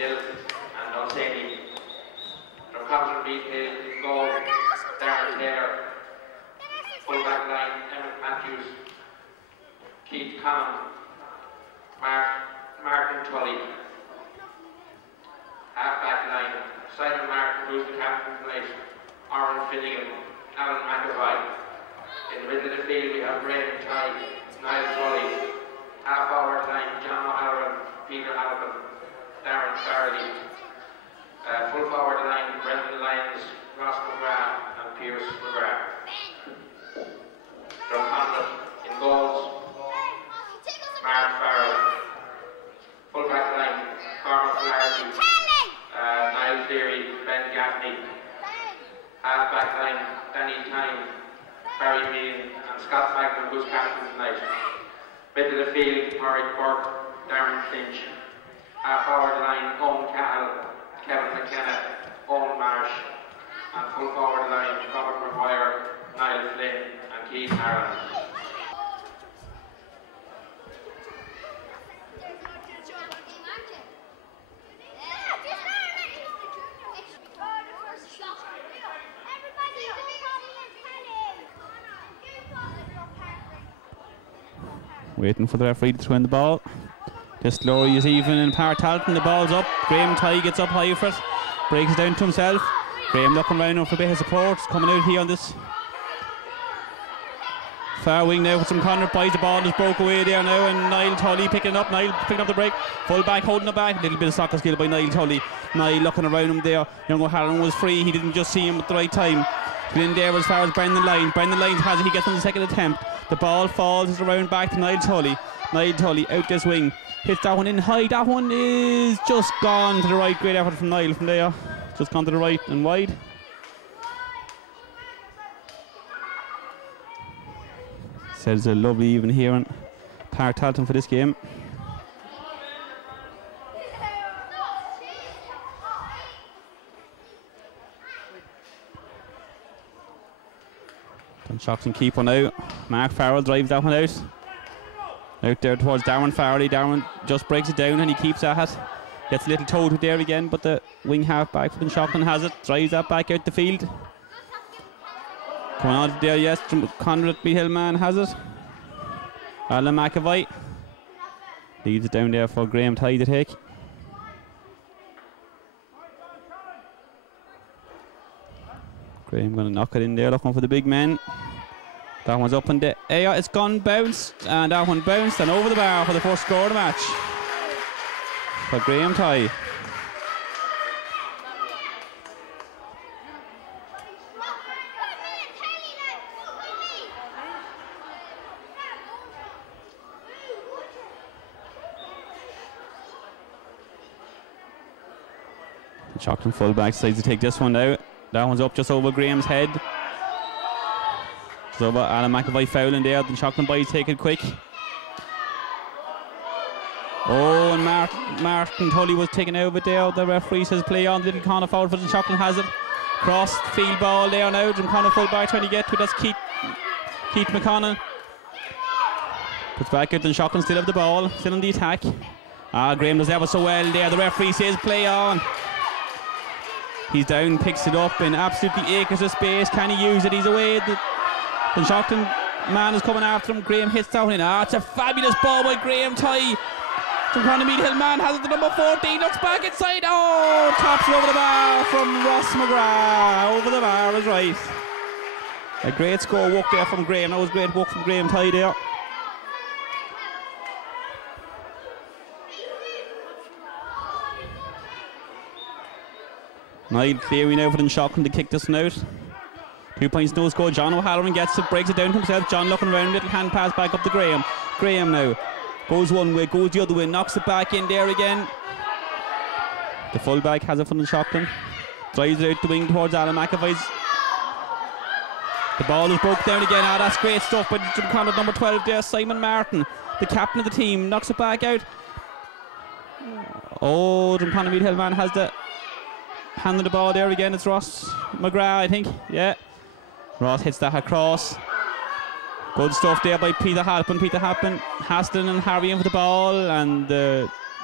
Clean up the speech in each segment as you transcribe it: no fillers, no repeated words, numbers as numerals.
Hill and Dunsany. Drumconrath, Meath Hill, goal, Darren Taylor. Full back line, Emmett Matthews, Keith Conn, Martin Tully. Half back line, Simon Martin, who's the captain tonight, Oren Finnegan, Alan McAvoy. In the middle of the field we have Brandon Ty, Niall Tully. Half forward line, John O'Halloran, Peter Halligan, Darren Farrelly. Full forward line, Brendan Lyons, Ross McGrath and Pierce McGrath. Drumconrath in goals, Mark Farrell. Full back line, Cormac Flaherty, Niall Cleary, Ben Gaffney. Half back line, Danny Tyne, Barry Meehan and Scott Magnum, who's captain tonight. Middle of the field, Murray Burke, Darren Finch. Half forward line, Owen Cahill, Kevin McKenna, Owen Marsh. And full forward line, Robert McGuire, Niall Flynn and Keith Harron. Waiting for the referee to throw in the ball. This Lowry is even in Partalton. The ball's up. Graham Ty gets up high for it. Breaks it down to himself. Graham looking around for a bit of support. Coming out here on this far wing now with some Drumconrath boys. The ball just broke away there now, and Niall Tully picking up. Niall picking up the break. Full back holding it back. A little bit of soccer skill by Niall Tully. Niall looking around him there. Young O'Halloran was free. He didn't just see him at the right time. In there as far as Brendan Lyons. Brendan Lyons has it. He gets on the second attempt. The ball falls around back to Niall Tully. Niall Tully out this wing. Hits that one in high. That one is just gone to the right. Great effort from Niall from there. Just gone to the right and wide. Says a lovely even here in Partalton for this game. Dunshaughlin keep one out. Mark Farrell drives that one out. Out there towards Darren Farrelly. Darren just breaks it down and he keeps at it. Gets a little toe to there again, but the wing half back for Dunshaughlin has it. Drives that back out the field. Coming on there, yes. Conrad Hillman has it. Alan McAvoy leaves it down there for Graham Ty to take. Graham going to knock it in there, looking for the big men. That one's up in the air. It's gone bounced, and that one bounced and over the bar for the first score of the match for Graham Ty. Dunshaughlin full back decides to take this one out. That one's up just over Graham's head. Just over Alan McAvoy fouling there. Dunshaughlin boys take it quick. Oh, and Martin Tully was taken over there. The referee says play on. Little corner forward for Dunshaughlin has it. Cross field ball there now. Drumconrath full back trying to get to it. That's Keith McConnell. Puts back out. Dunshaughlin still have the ball. Still on the attack. Graham does ever so well there. The referee says play on. He's down, picks it up in absolutely acres of space. Can he use it? He's away. The Dunshaughlin man is coming after him. Graham hits that one in. It's a fabulous ball by Graham Ty. Drumconrath Meath Hill man has it to number 14. Looks back inside. Oh, tops it over the bar from Ross McGrath. Over the bar is right. A great score work there from Graham. That was great work from Graham Ty there. Niall Cleary now for Dunshaughlin to kick this one out. 2 points, no score. John O'Halloran gets it, breaks it down to himself. John looking around, little hand pass back up to Graham. Graham now goes one way, goes the other way, knocks it back in there again. The fullback has it for Dunshaughlin. Drives it out the wing towards Alan McAvoy's. The ball is broke down again. That's great stuff by Drumconrath number 12 there, Simon Martin, the captain of the team, knocks it back out. Oh, Drumconrath Meath Hill man has the handing the ball there again. It's Ross McGrath, I think. Yeah. Ross hits that across. Good stuff there by Peter Halpin. Peter Halpin, Haston and Harry in for the ball, and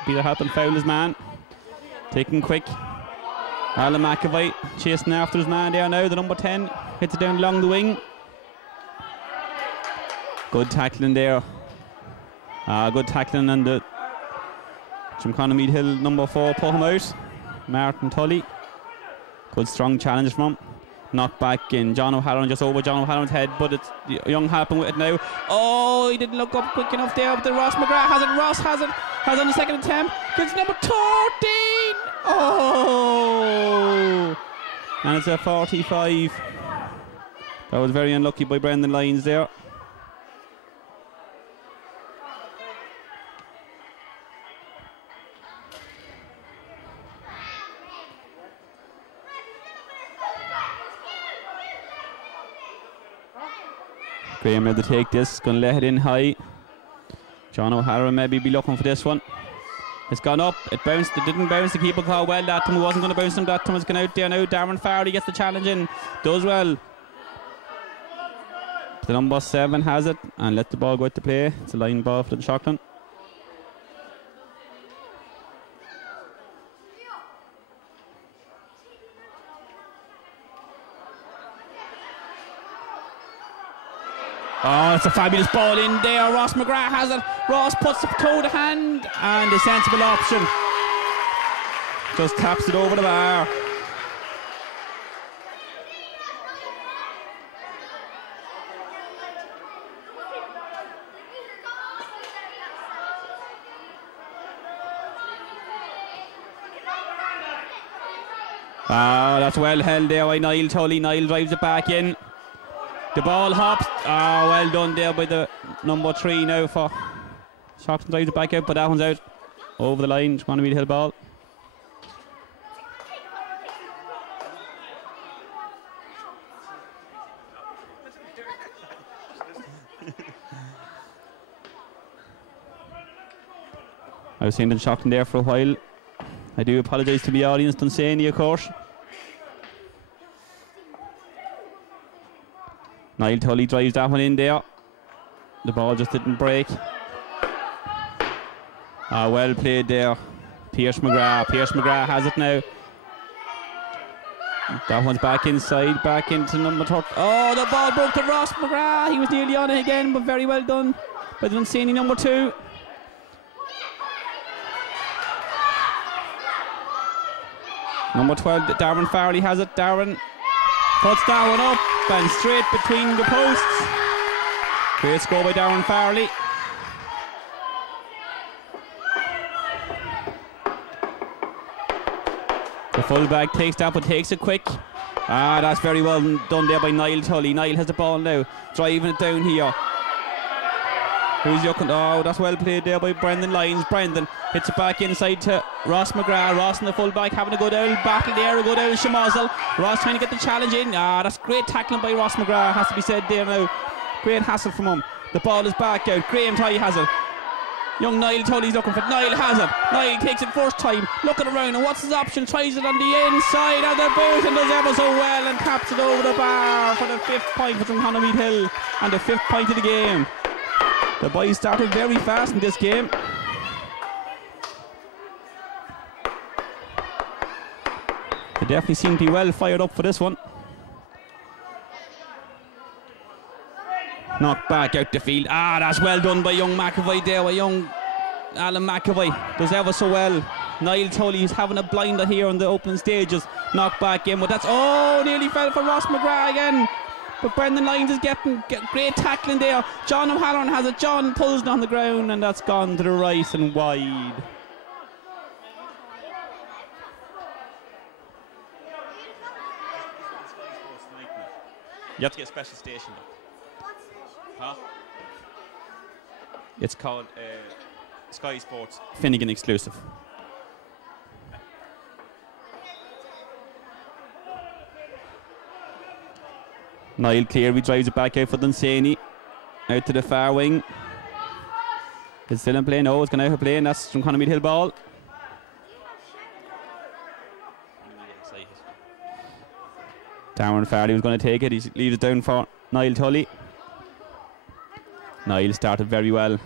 Peter Halpin fouled his man. Taking quick. Alan McAvoy chasing after his man there now, the number 10. Hits it down along the wing. Good tackling there. Good tackling, and the Meath Hill number 4 put him out. Martin Tully. Good strong challenge from him. Knocked back in. John O'Halloran just over John O'Halloran's head, but it's Young helping with it now. Oh, he didn't look up quick enough there, but Ross McGrath has it. Ross has it. Has on the second attempt. Gets number 13. Oh! And it's a 45. That was very unlucky by Brendan Lyons there. Graham had to take this, going to let it in high. John O'Halloran maybe be looking for this one. It's gone up, it bounced, it didn't bounce. The keeper called well that time, it wasn't going to bounce him that time. It's gone out there now. Darren Farley gets the challenge in, does well. The number 7 has it and let the ball go out to play. It's a line ball for the Shockland. Oh, it's a fabulous ball in there. Ross McGrath has it. Ross puts the toe to hand and a sensible option. Just taps it over the bar. Oh, that's well held there by Niall Tully. Niall drives it back in. The ball hops. Oh, well done there by the number 3 now for Shockland. Drives it back out, but that one's out over the line. It's going to be the hill ball. I was seeing the Shockland there for a while. I do apologise to the audience, Dunsany, of course. Niall Tully drives that one in there. The ball just didn't break. Well played there. Pierce McGrath. Pierce McGrath has it now. That one's back inside, back into number 30. Oh, the ball broke to Ross McGrath. He was nearly on it again, but very well done by the Dunsany number 2. Number 12, Darren Farley has it. Darren puts that one up and straight between the posts. Great score by Darren Farley. The fullback takes that, but takes it quick. That's very well done there by Niall Tully. Niall has the ball now, driving it down here. Who's looking? Oh, that's well played there by Brendan Lyons. Brendan hits it back inside to Ross McGrath. Ross in the fullback having a good old battle there, a good old schmozzle. Ross trying to get the challenge in. That's great tackling by Ross McGrath, has to be said there now. Great hassle from him. The ball is back out. Graham Tully has it. Young Niall Tully's looking for it. Niall has it. Niall takes it first time, looking around, and what's his option? Tries it on the inside of the boot and does ever so well and taps it over the bar for the 5th point for Meath Hill and the 5th point of the game. The boys started very fast in this game. They definitely seem to be well fired up for this one. Knocked back out the field. That's well done by young McAvoy there. By young Alan McAvoy does ever so well. Niall Tully is having a blinder here on the opening stages. Knocked back in, but that's nearly fell for Ross McGrath again. But Brendan Lyons is getting great tackling there. John O'Halloran has it. John pulls it on the ground and that's gone to the right and wide. You have to get a special station. Huh? It's called Sky Sports Finnegan exclusive. Niall Cleary drives it back out for Dunsany. Out to the far wing. It's still in play. No, it's going out of play, and that's from Meath Hill ball. Darren Farley was going to take it. He leaves it down for Niall Tully. Niall started very well.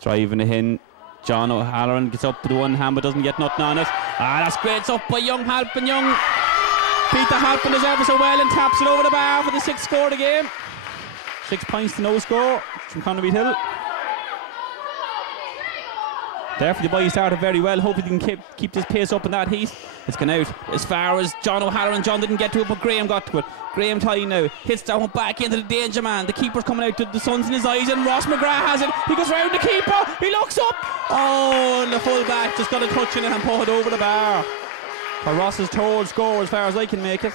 Driving it in. John O'Halloran gets up with one hand but doesn't get nothing on it. That's great. It's up by Young Halpin. Peter Halpin does ever so well and taps it over the bar for the 6th score of the game. 6 points to no score from Meath Hill. Therefore the boys started very well. Hopefully they can keep this pace up in that heat. It's gone out as far as John O'Halloran. John didn't get to it, but Graham got to it. Graham Ty now hits that one back into the danger man. The keeper's coming out, the sun's in his eyes, and Ross McGrath has it. He goes round the keeper, he looks up. Oh, and the full back just got a touch in it and put it over the bar. For Ross's third score as far as I can make it.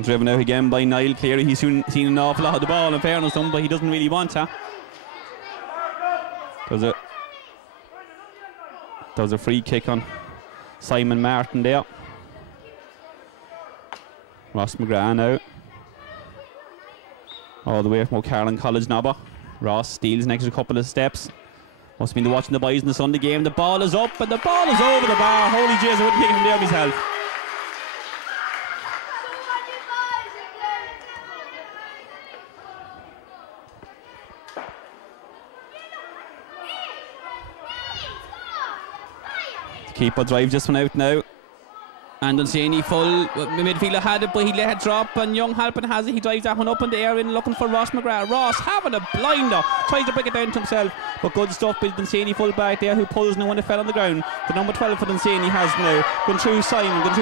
Driven out again by Niall Cleary. He's seen an awful lot of the ball in fairness to him, but he doesn't really want to. There was a free kick on Simon Martin there. Ross McGrath now. All the way from O'Carroll College Nobber. Ross steals an extra couple of steps. Must have been watching the boys in the Sunday game. The ball is up and the ball is over the bar. Holy Jesus, I wouldn't take it from there myself. Keeper drives this one out now. And Dunsany full midfielder had it, but he let it drop, and Young Halpin has it. He drives that one up in the air and looking for Ross McGrath. Ross having a blinder, tries to break it down to himself, but good stuff by Dunsany full back there, who pulls now when it fell on the ground. The number 12 for Dunsany has now gone through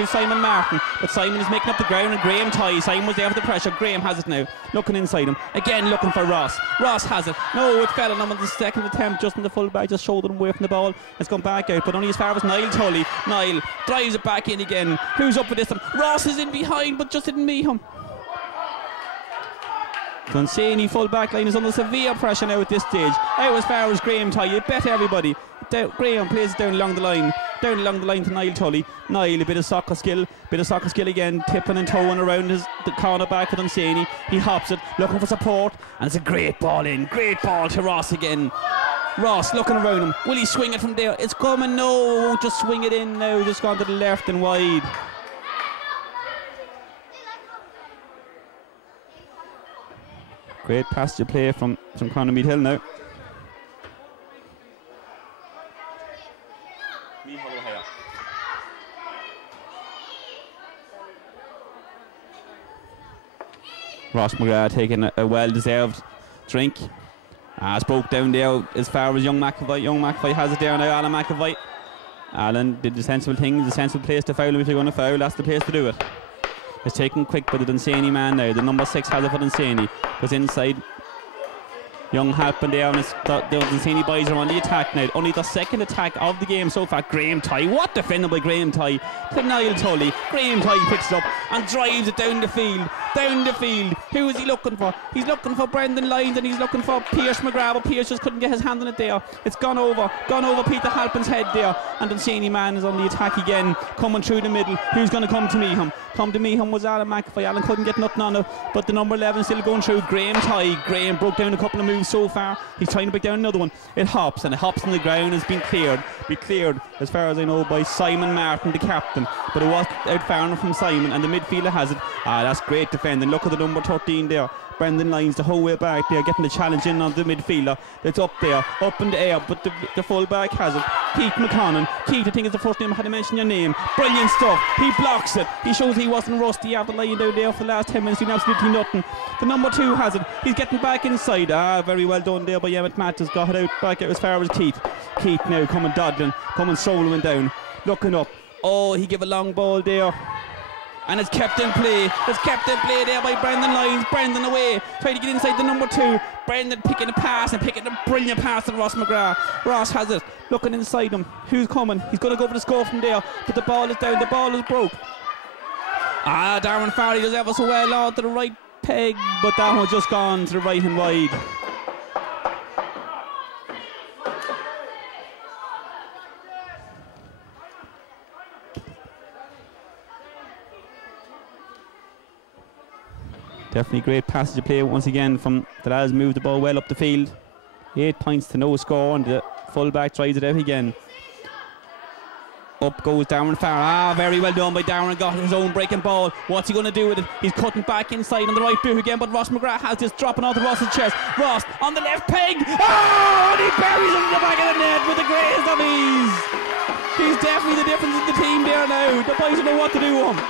Simon Martin, but Simon is making up the ground, and Graham Ty. Simon was there for the pressure. Graham has it now, looking inside him again, looking for Ross. Ross has it. No, it fell on him on the second attempt, just in the full back, just shouldered him away from the ball. It's gone back out, but only as far as Niall Tully. Niall drives it back in again. Who's up with this one? Ross is in behind, but just didn't meet him. Dunsany full back line is under severe pressure now at this stage. Out as far as Graham Ty. You bet everybody. Graham plays it down along the line to Niall Tully. Niall, a bit of soccer skill again, tipping and towing around the corner back of Dunsany. He hops it, looking for support, and it's a great ball to Ross again. Ross looking around him. Will he swing it from there? It's coming. No, won't just swing it in now. Just gone to the left and wide. Great passage of play from Meath Hill now. Ross McGrath taking a well-deserved drink. It's broke down there as far as Young McAvoy. Young McAvoy has it there now, Alan McAvoy. Alan did the sensible thing, the sensible place to foul him if you're going to foul. That's the place to do it. It's taken quick by the Dunsany man now. The number 6 has it for Dunsany. Goes inside. Young Halpin there, and the Dunsany boys are on the attack now. Only the second attack of the game so far. Graham Ty, what defending by Graham Ty to Niall Tully. Graham Ty picks it up and drives it down the field. Who is he looking for? He's looking for Brendan Lyons, and he's looking for Pierce McGrath, but Pierce just couldn't get his hand on it there. It's gone over Peter Halpin's head there, and Dunsany man is on the attack again, coming through the middle. Who's going to come to meet him? Come to meet him was Alan McAvoy. Alan couldn't get nothing on it, but the number 11 still going through. Graham Ty. Graham broke down a couple of moves so far. He's trying to break down another one. It hops on the ground. It's been cleared. As far as I know, by Simon Martin, the captain, but it was out far enough from Simon, and the midfielder has it. That's great defending. Look at the number 13 there, Brendan Lyons, the whole way back there, getting the challenge in on the midfielder. It's up there, up in the air, but the full back has it. Keith McConnon. Keith, I think is the first name I had to mention your name. Brilliant stuff. He blocks it. He shows he wasn't rusty after lying down there for the last 10 minutes doing absolutely nothing. The number 2 has it. He's getting back inside. Very well done there by Emmett Mattis. Got it out back out as far as Keith. Keith now coming dodging, coming soloing down, looking up. Oh, he gave a long ball there. And it's kept in play. There by Brendan Lyons. Brendan away, trying to get inside the number 2. Brendan picking a brilliant pass to Ross McGrath. Ross has it, looking inside him. Who's coming? He's going to go for the score from there, but the ball is down. The ball is broke. Darren Farley does ever so well on to the right peg, but that one's just gone to the right and wide. Definitely great passage of play once again from the lads. Moved the ball well up the field. 8 points to no score, and the full back tries it out again. Up goes Darren Farr. Very well done by Darren. Got his own breaking ball. What's he going to do with it? He's cutting back inside on the right boot again, but Ross McGrath has this dropping onto Ross's chest. Ross on the left peg. Oh, and he buries it in the back of the net with the greatest of ease. He's definitely the difference in the team there now. The boys don't know what to do with him.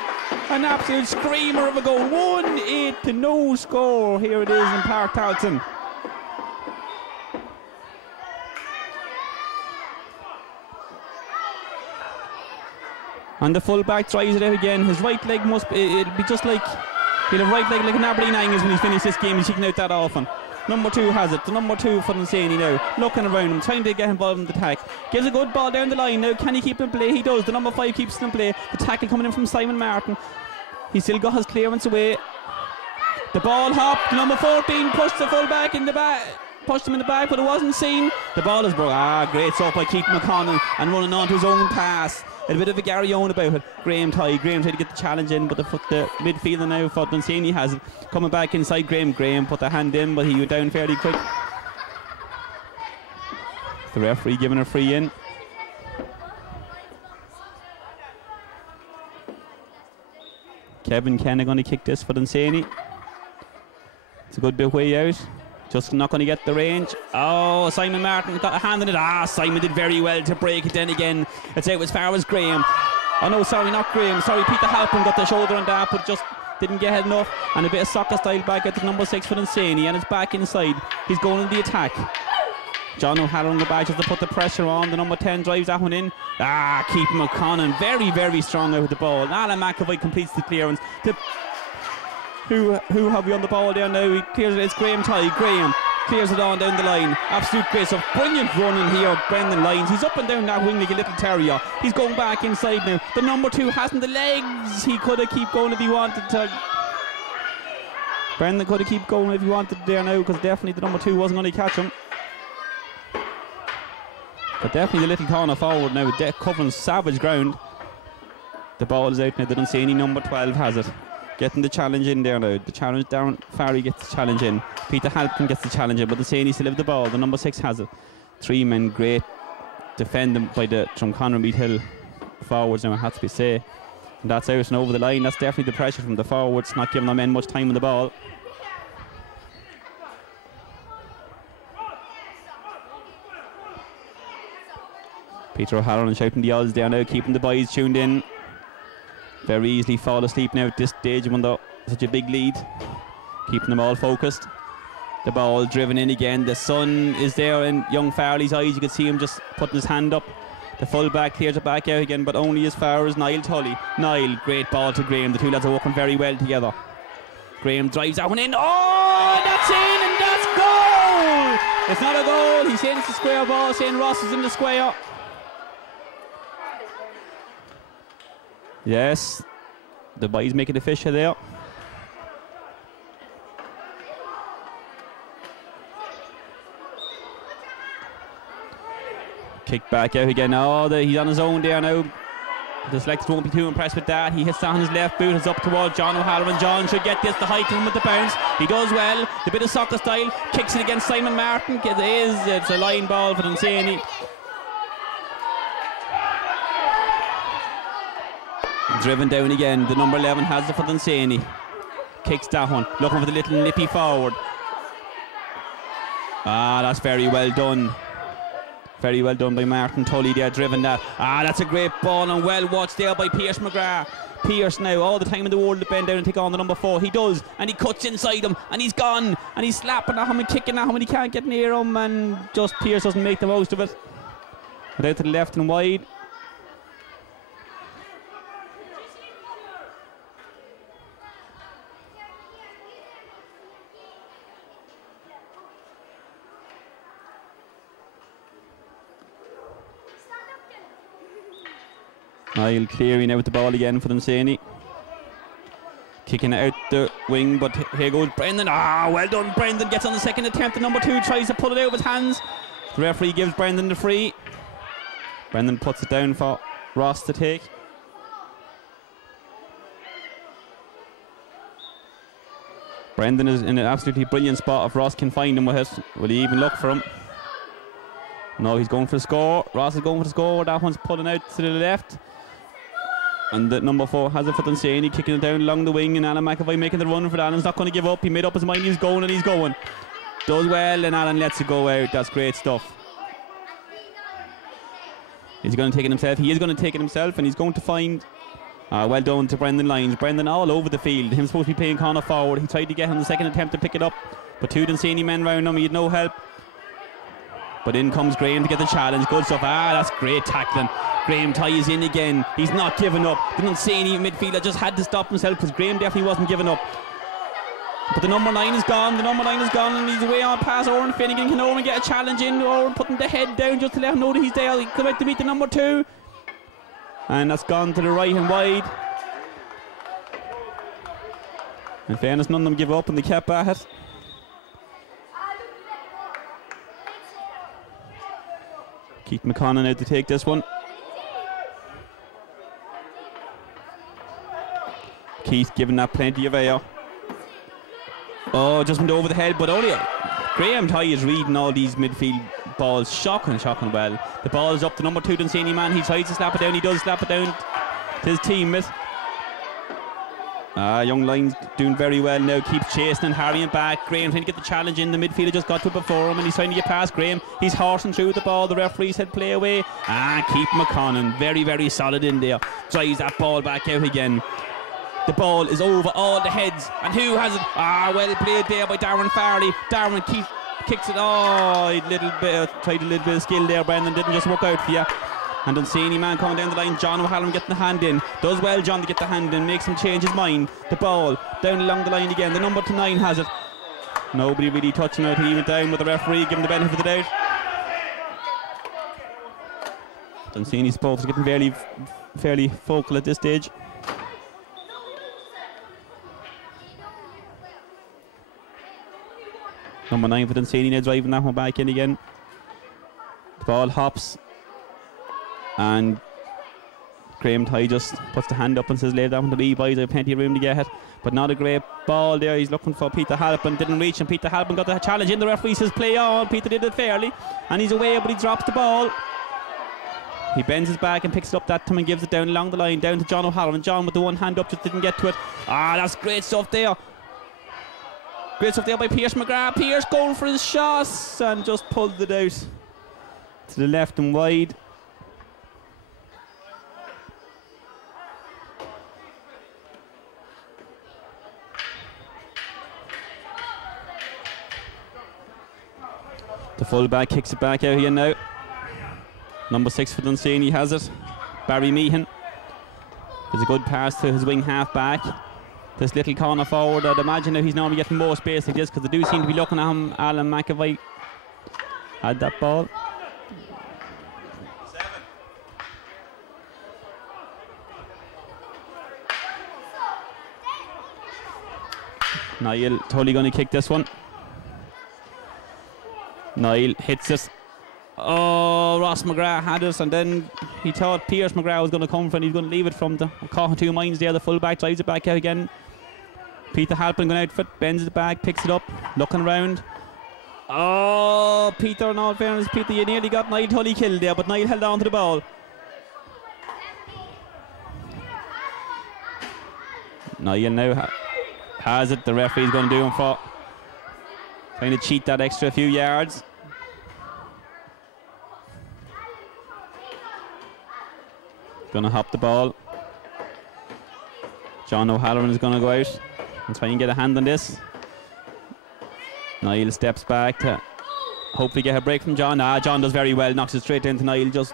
An absolute screamer of a goal. 1-8 to no score. Here it is in Park Tarleton. And the full-back tries it out again. His right leg must be, it'll be just like, he'll have right leg like an Aberdeen Angus when he's finished this game. He's kicking out that often. Number 2 has it. The number 2 for Dunsany now. Looking around him, trying to get involved in the attack. Gives a good ball down the line now. Can he keep it in play? He does. The number 5 keeps it in play. The tackle coming in from Simon Martin. He still got his clearance away. The ball hopped. Number 14 pushed the full-back in the back. Pushed him in the back, but it wasn't seen. The ball is broke. Great stop by Keith McConnell and running on to his own pass. A bit of a Gary Owen about it. Graham tried to get the challenge in, but the midfielder now for Dunsany has it. Coming back inside Graham. Graham put the hand in, but he went down fairly quick. The referee giving a free in. Kevin Kenny going to kick this for Dunsany. It's a good bit way out. Just not going to get the range. Oh, Simon Martin got a hand in it. Simon did very well to break it then again. It's out as far as Graham. Oh no, sorry, not Graham. Sorry, Peter Halpin got the shoulder on that, but just didn't get enough. And a bit of soccer style back at the number 6 for Dunsany, and it's back inside. He's going in the attack. John O'Halloran the back just to put the pressure on. The number 10 drives that one in. Keith McConnell very, very strong out with the ball. Alan McAvoy completes the clearance. Who have we on the ball there now? He clears it. It's Graham Ty. Graham clears it on down the line. Absolute grace of brilliant running here. Brendan Lyons. He's up and down that wing like a little terrier. He's going back inside now. The number 2 hasn't the legs. He could have keep going if he wanted to. Brendan could have keep going if he wanted there now, because definitely the number 2 wasn't going to catch him. But definitely the little corner forward now, covering savage ground. The ball is out now. The Dunsany number 12 has it. Getting the challenge in there now. The challenge, Darren Farry gets the challenge in. Peter Halpin gets the challenge in, but Dunsany still have the ball. The number 6 has it. 3 men, great defending by the Drumconrath Meath Hill forwards now, I have to say. And that's out and over the line. That's definitely the pressure from the forwards, not giving the men much time on the ball. Peter O'Halloran shouting the odds there now, keeping the boys tuned in. Very easily fall asleep now at this stage when they're such a big lead. Keeping them all focused. The ball driven in again. The sun is there in young Farley's eyes. You can see him just putting his hand up. The full back clears it back out again, but only as far as Niall Tully. Niall, great ball to Graham. The two lads are working very well together. Graham drives that one in. Oh, that's in and that's goal! It's not a goal. He's saying it's a square ball, saying Ross is in the square. Yes, the boys making the fish there. Kick back out again. He's on his own there now. The selectors won't be too impressed with that. He hits that on his left boot. It's up towards John O'Halloran. John should get this. The height him with the bounce. He does well. The bit of soccer style. Kicks it against Simon Martin. It's a line ball for Dunsany. Driven down again. The number 11 has it for Dunsany. Kicks that one. Looking for the little nippy forward. That's very well done. Very well done by Martin Tully there, driven that. That's a great ball and well watched there by Pierce McGrath. Pierce now, all the time in the world to bend down and take on the number 4. He does, and he cuts inside him, and he's gone, and he's slapping at him and kicking at him, and he can't get near him, and just Pierce doesn't make the most of it. But out to the left and wide. Niall clearing out the ball again for Dunsany. Kicking it out the wing, but here goes Brendan. Well done, Brendan gets on the second attempt. The number 2 tries to pull it out of his hands. The referee gives Brendan the free. Brendan puts it down for Ross to take. Brendan is in an absolutely brilliant spot. If Ross can find him with it, will he even look for him? No, he's going for the score. Ross is going for the score. That one's pulling out to the left. And the number 4 has it for Dunsany, kicking it down along the wing, and Alan McAvoy making the run for that. Alan's not going to give up. He made up his mind. He's going and he's going. Does well, and Alan lets it go out. That's great stuff. He's going to take it himself. He is going to take it himself, and he's going to find... well done to Brendan Lyons. Brendan all over the field. Him supposed to be playing corner forward. He tried to get him the second attempt to pick it up, but 2 Dunsany men round him. He had no help. But in comes Graham to get the challenge. Good stuff. That's great tackling. Graham ties in again. He's not giving up. The Dunsany midfielder just had to stop himself because Graham definitely wasn't giving up. But the number 9 is gone. The number 9 is gone, and he's away on past Owen Finnegan. Can Owen get a challenge in? Owen putting the head down just to let him know that he's there. He come out to meet the number 2. And that's gone to the right and wide. In fairness, none of them give up, and they kept at it. Keith McConnell out to take this one. Keith giving that plenty of air. Oh, just went over the head, but only Graham Ty is reading all these midfield balls. Shocking well. The ball is up to number 2 Dunsany man. He tries to slap it down. He does slap it down to his teammate. Young Lyons doing very well now. Keeps chasing and harrying back. Graham trying to get the challenge in. The midfielder just got to it before him, and he's trying to get past Graham. He's horsing through the ball. The referee said play away. Keith McConnell very solid in there. Drives that ball back out again. The ball is over all the heads, and who has it? Well played there by Darren Farley. Darren kicks it. Tried a little bit of skill there. Brendan didn't just work out for you. And Dunsany man coming down the line. John O'Halloran getting the hand in. Does well, John, to get the hand in. Makes him change his mind. The ball down along the line again. The number 9 has it. Nobody really touching it. He went down with the referee, giving the benefit of the doubt. Dunsany's supposed to getting fairly focal at this stage. Number 9 for Dunsany now driving that one back in again. The ball hops, and Graham Ty just puts the hand up and says, lay that one to me, boys. I have plenty of room to get it. But not a great ball there. He's looking for Peter Halpin. Didn't reach, and Peter Halpin got the challenge in. The referee says play on. Peter did it fairly, and he's away, but he drops the ball. He bends his back and picks it up that time and gives it down along the line, down to John O'Halloran. John with the one hand up just didn't get to it. That's great stuff there. Great stuff there by Pierce McGrath. Pierce going for his shots and just pulled it out to the left and wide. The fullback kicks it back out here now. Number 6 for Dunsany has it. Barry Meehan. There's a good pass to his wing half back. This little corner forward, I'd imagine that he's normally getting more space like this because they do seem to be looking at him. Alan McAvoy had that ball. 7. Niall totally going to kick this one. Niall hits it. Ross McGrath had us, and then he thought Pierce McGrath was going to come for it, and he's going to leave it from the caught in 2 minds there. The fullback drives it back out again. Peter Halpin going out for it, bends it back, picks it up, looking around. Peter, in all fairness, Peter, you nearly got Niall Tully killed there, but Niall held on to the ball. Niall now has it. The referee's going to do him for trying to cheat that extra few yards. Going to hop the ball. John O'Halloran is going to go out and try and get a hand on this. Niall steps back to hopefully get a break from John. John does very well, knocks it straight into Niall, just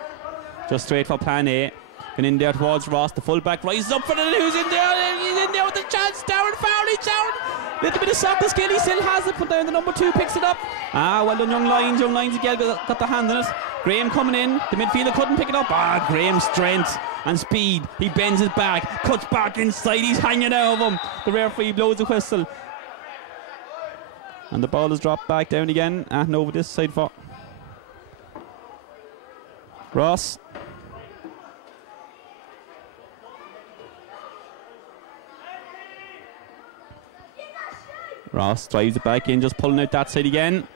straight for plan A. And in there towards Ross, the fullback rises up for the who's in there. He's in there with the chance. Darren Farley, Darren. Little bit of soccer skill, he still has it. Put down the number 2, picks it up. Well done, Young Lions. Young Lions again got the hand on it. Graham coming in. The midfielder couldn't pick it up. Graham's strength and speed. He bends it back, cuts back inside. He's hanging out of him. The referee blows the whistle. And the ball is dropped back down again. And over this side for Ross. Ross drives it back in, just pulling out that side again.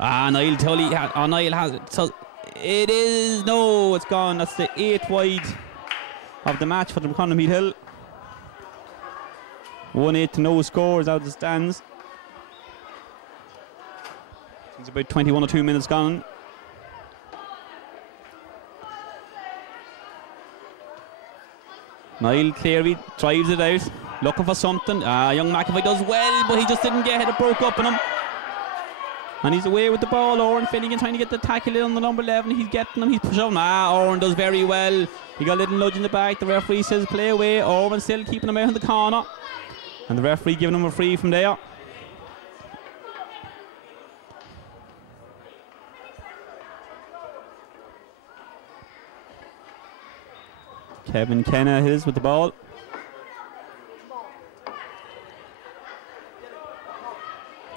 Niall Tully, Niall has it. So It is, no, it's gone. That's the 8th wide of the match for Drumconrath Meath Hill. 1-8 to no scores out of the stands. It's about 21 or 2 minutes gone. Niall Cleary drives it out, looking for something. Young McAvoy does well, but he just didn't get it. It broke up on him. And he's away with the ball. Owen Finnegan trying to get the tackle in on the number 11. He's getting him. He's pushing him. Owen does very well. He got a little nudge in the back. The referee says play away. Owen still keeping him out in the corner. And the referee giving him a free from there. Kevin Kenna is with the ball.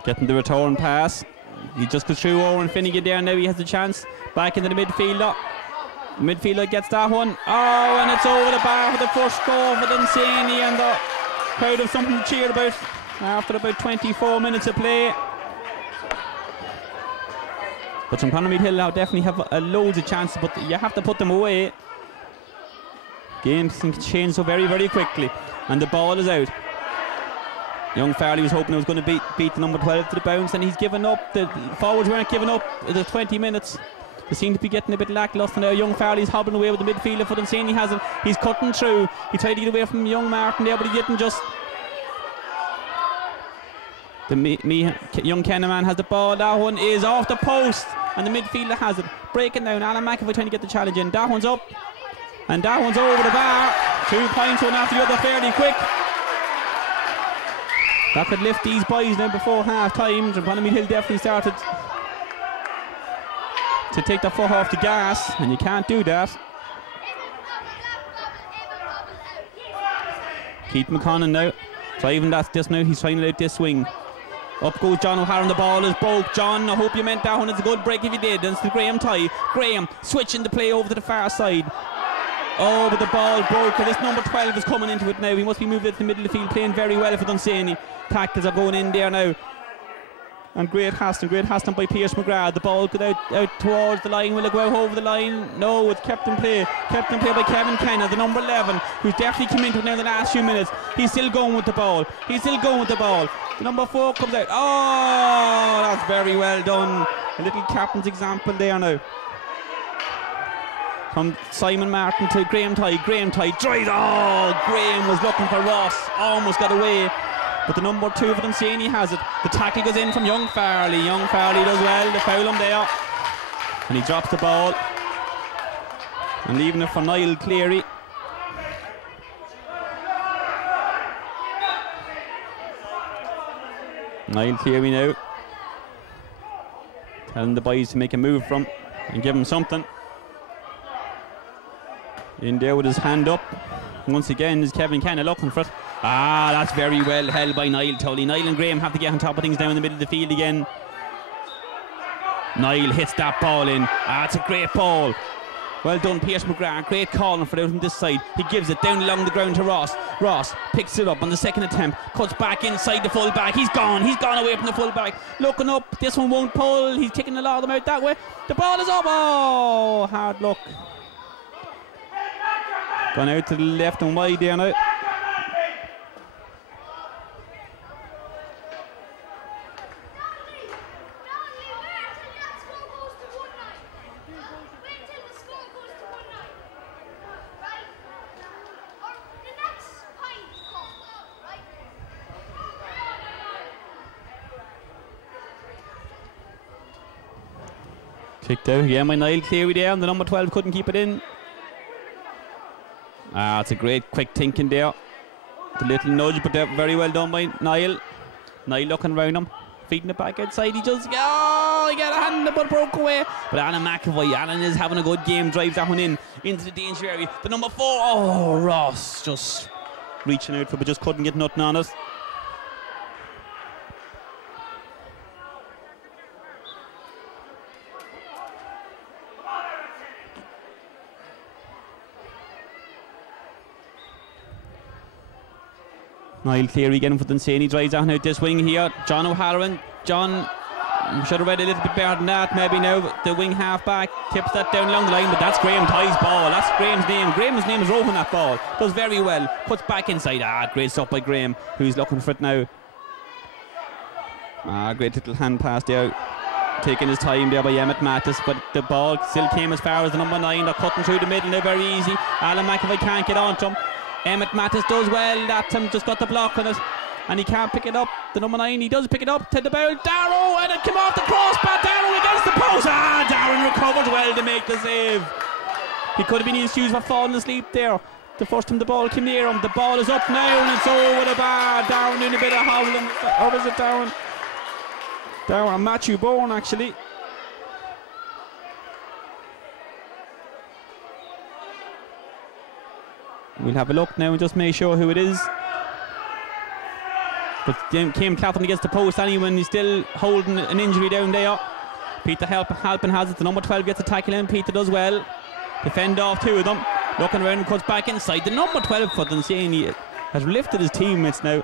Getting the return pass. He just goes through Owen Finnegan there. Now he has the chance. Back into the midfielder. The midfielder gets that one. Oh, and it's over the bar for the first goal for Dunsany, and the crowd have something to cheer about after about 24 minutes of play. But Drumconrath Meath Hill now definitely have loads of chances, but you have to put them away. Games can change so very, very quickly. And the ball is out. Young Farley was hoping it was going to beat the number 12 to the bounce, and he's given up. The forwards weren't giving up the 20 minutes. They seem to be getting a bit lacklustre now. Young Farley's hobbling away with the midfielder for Dunsany. He's cutting through. He tried to get away from young Martin there, but he didn't. Just young Kenneman has the ball. That one is off the post, and the midfielder has it. Breaking down. Alan McAvoy trying to get the challenge in. That one's up, and that one's over the bar. 2 points, one after the other, fairly quick. That could lift these boys now before half time. Drumconrath Meath Hill definitely started to take the foot off the gas, and you can't do that. Keith McConnell now driving this now. He's trying it out this wing. Up goes John O'Hara, the ball is broke. John, I hope you meant that one. It's a good break if you did. And it's the Graham tie. Graham switching the play over to the far side. Oh, but the ball broke, and this number 12 is coming into it now. He must be moved into the middle of the field, playing very well for Dunsany. Tackles are going in there now. And great Haston by Pierce McGrath. The ball goes out towards the line. Will it go out over the line? No, it's kept in play. Kept in play by Kevin Kenna, the number 11, who's definitely come into it now in the last few minutes. He's still going with the ball. The number 4 comes out. Oh, that's very well done. A little captain's example there now. From Simon Martin to Graham Tye. Graham Tye drives. Oh, Graham was looking for Ross. Almost got away. But the number 2 for Dunsany has it. The tackle goes in from Young Farley. Young Farley does well. They foul him there. And he drops the ball. And leaving it for Niall Cleary. Niall Cleary now. Telling the boys to make a move from and give him something. In there with his hand up. Once again is Kevin Kenna looking for it. That's very well held by Niall Tully. Niall and Graham have to get on top of things down in the middle of the field again. Niall hits that ball in. It's a great ball. Well done, Pierce McGrath. Great calling for it out from this side. He gives it down along the ground to Ross. Ross picks it up on the second attempt. Cuts back inside the full back. He's gone away from the full back. Looking up. This one won't pull. He's kicking a lot of them out that way. The ball is up. Oh, hard luck. Gone out to the left and wide there now. Kicked out again by Niall Cleary there, and the number 12 couldn't keep it in. It's a great quick thinking there. The little nudge, but very well done by Niall. Niall looking around him, feeding it back outside. He just, he got a hand, but broke away. But Alan McAvoy, Alan is having a good game, drives that one into the danger area. The number 4, Ross just reaching out for it, but just couldn't get nothing on it. Niall Cleary again for Dunsany, drives out now this wing here. John O'Halloran. John Should have read a little bit better than that. Maybe now the wing half back tips that down along the line, but that's Graham Tighe's ball. That's Graham's name. Graham's name is Rohan. That ball does very well. Puts back inside. Great stuff by Graham, who's looking for it now. Great little hand pass there. Taking his time there by Emmett Mattis, but the ball still came as far as the number 9. They're cutting through the middle now, very easy. Alan McAvoy can't get on to him. Emmett Mattis does well. That time just got the block on it, and he can't pick it up. The number 9, he does pick it up to the bowl. Darrow, and it came off the crossbar. Darrow against the post. Darren recovers well to make the save. He could have been excused for falling asleep there. The first time the ball came near him. The ball is up now, and it's over the bar. Darren doing a bit of howling. Or is it Darren? Darren, Matthew Bourne actually. We'll have a look now and just make sure who it is. But came clapping against the post anyway, and he's still holding an injury down there. Peter Halpin has it. The number 12 gets a tackle in. Peter does well. Defend off 2 of them. Looking around and cuts back inside. The number 12 for Dunsany has lifted his teammates now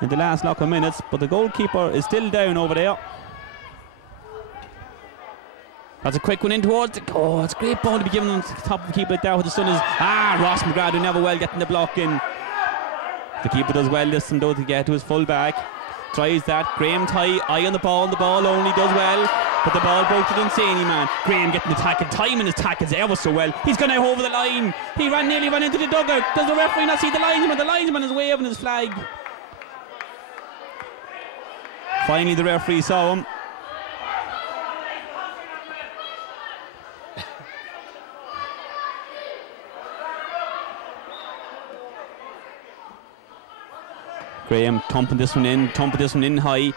in the last lock of minutes, but the goalkeeper is still down over there. That's a quick one in towards it's a great ball to be given on top of the keeper like that, where the sun is. Ross McGrath doing never well getting the block in. The keeper does well this time though to get to his full back. Tries that. Graham Tighe, eye on the ball only does well, but the ball broke to Dunsany, man. Graham getting the tackle, timing his tackles ever so well. He's gone out over the line. He nearly ran into the dugout. Does the referee not see the linesman? The linesman is waving his flag. Finally the referee saw him. Graham thumping this one in high.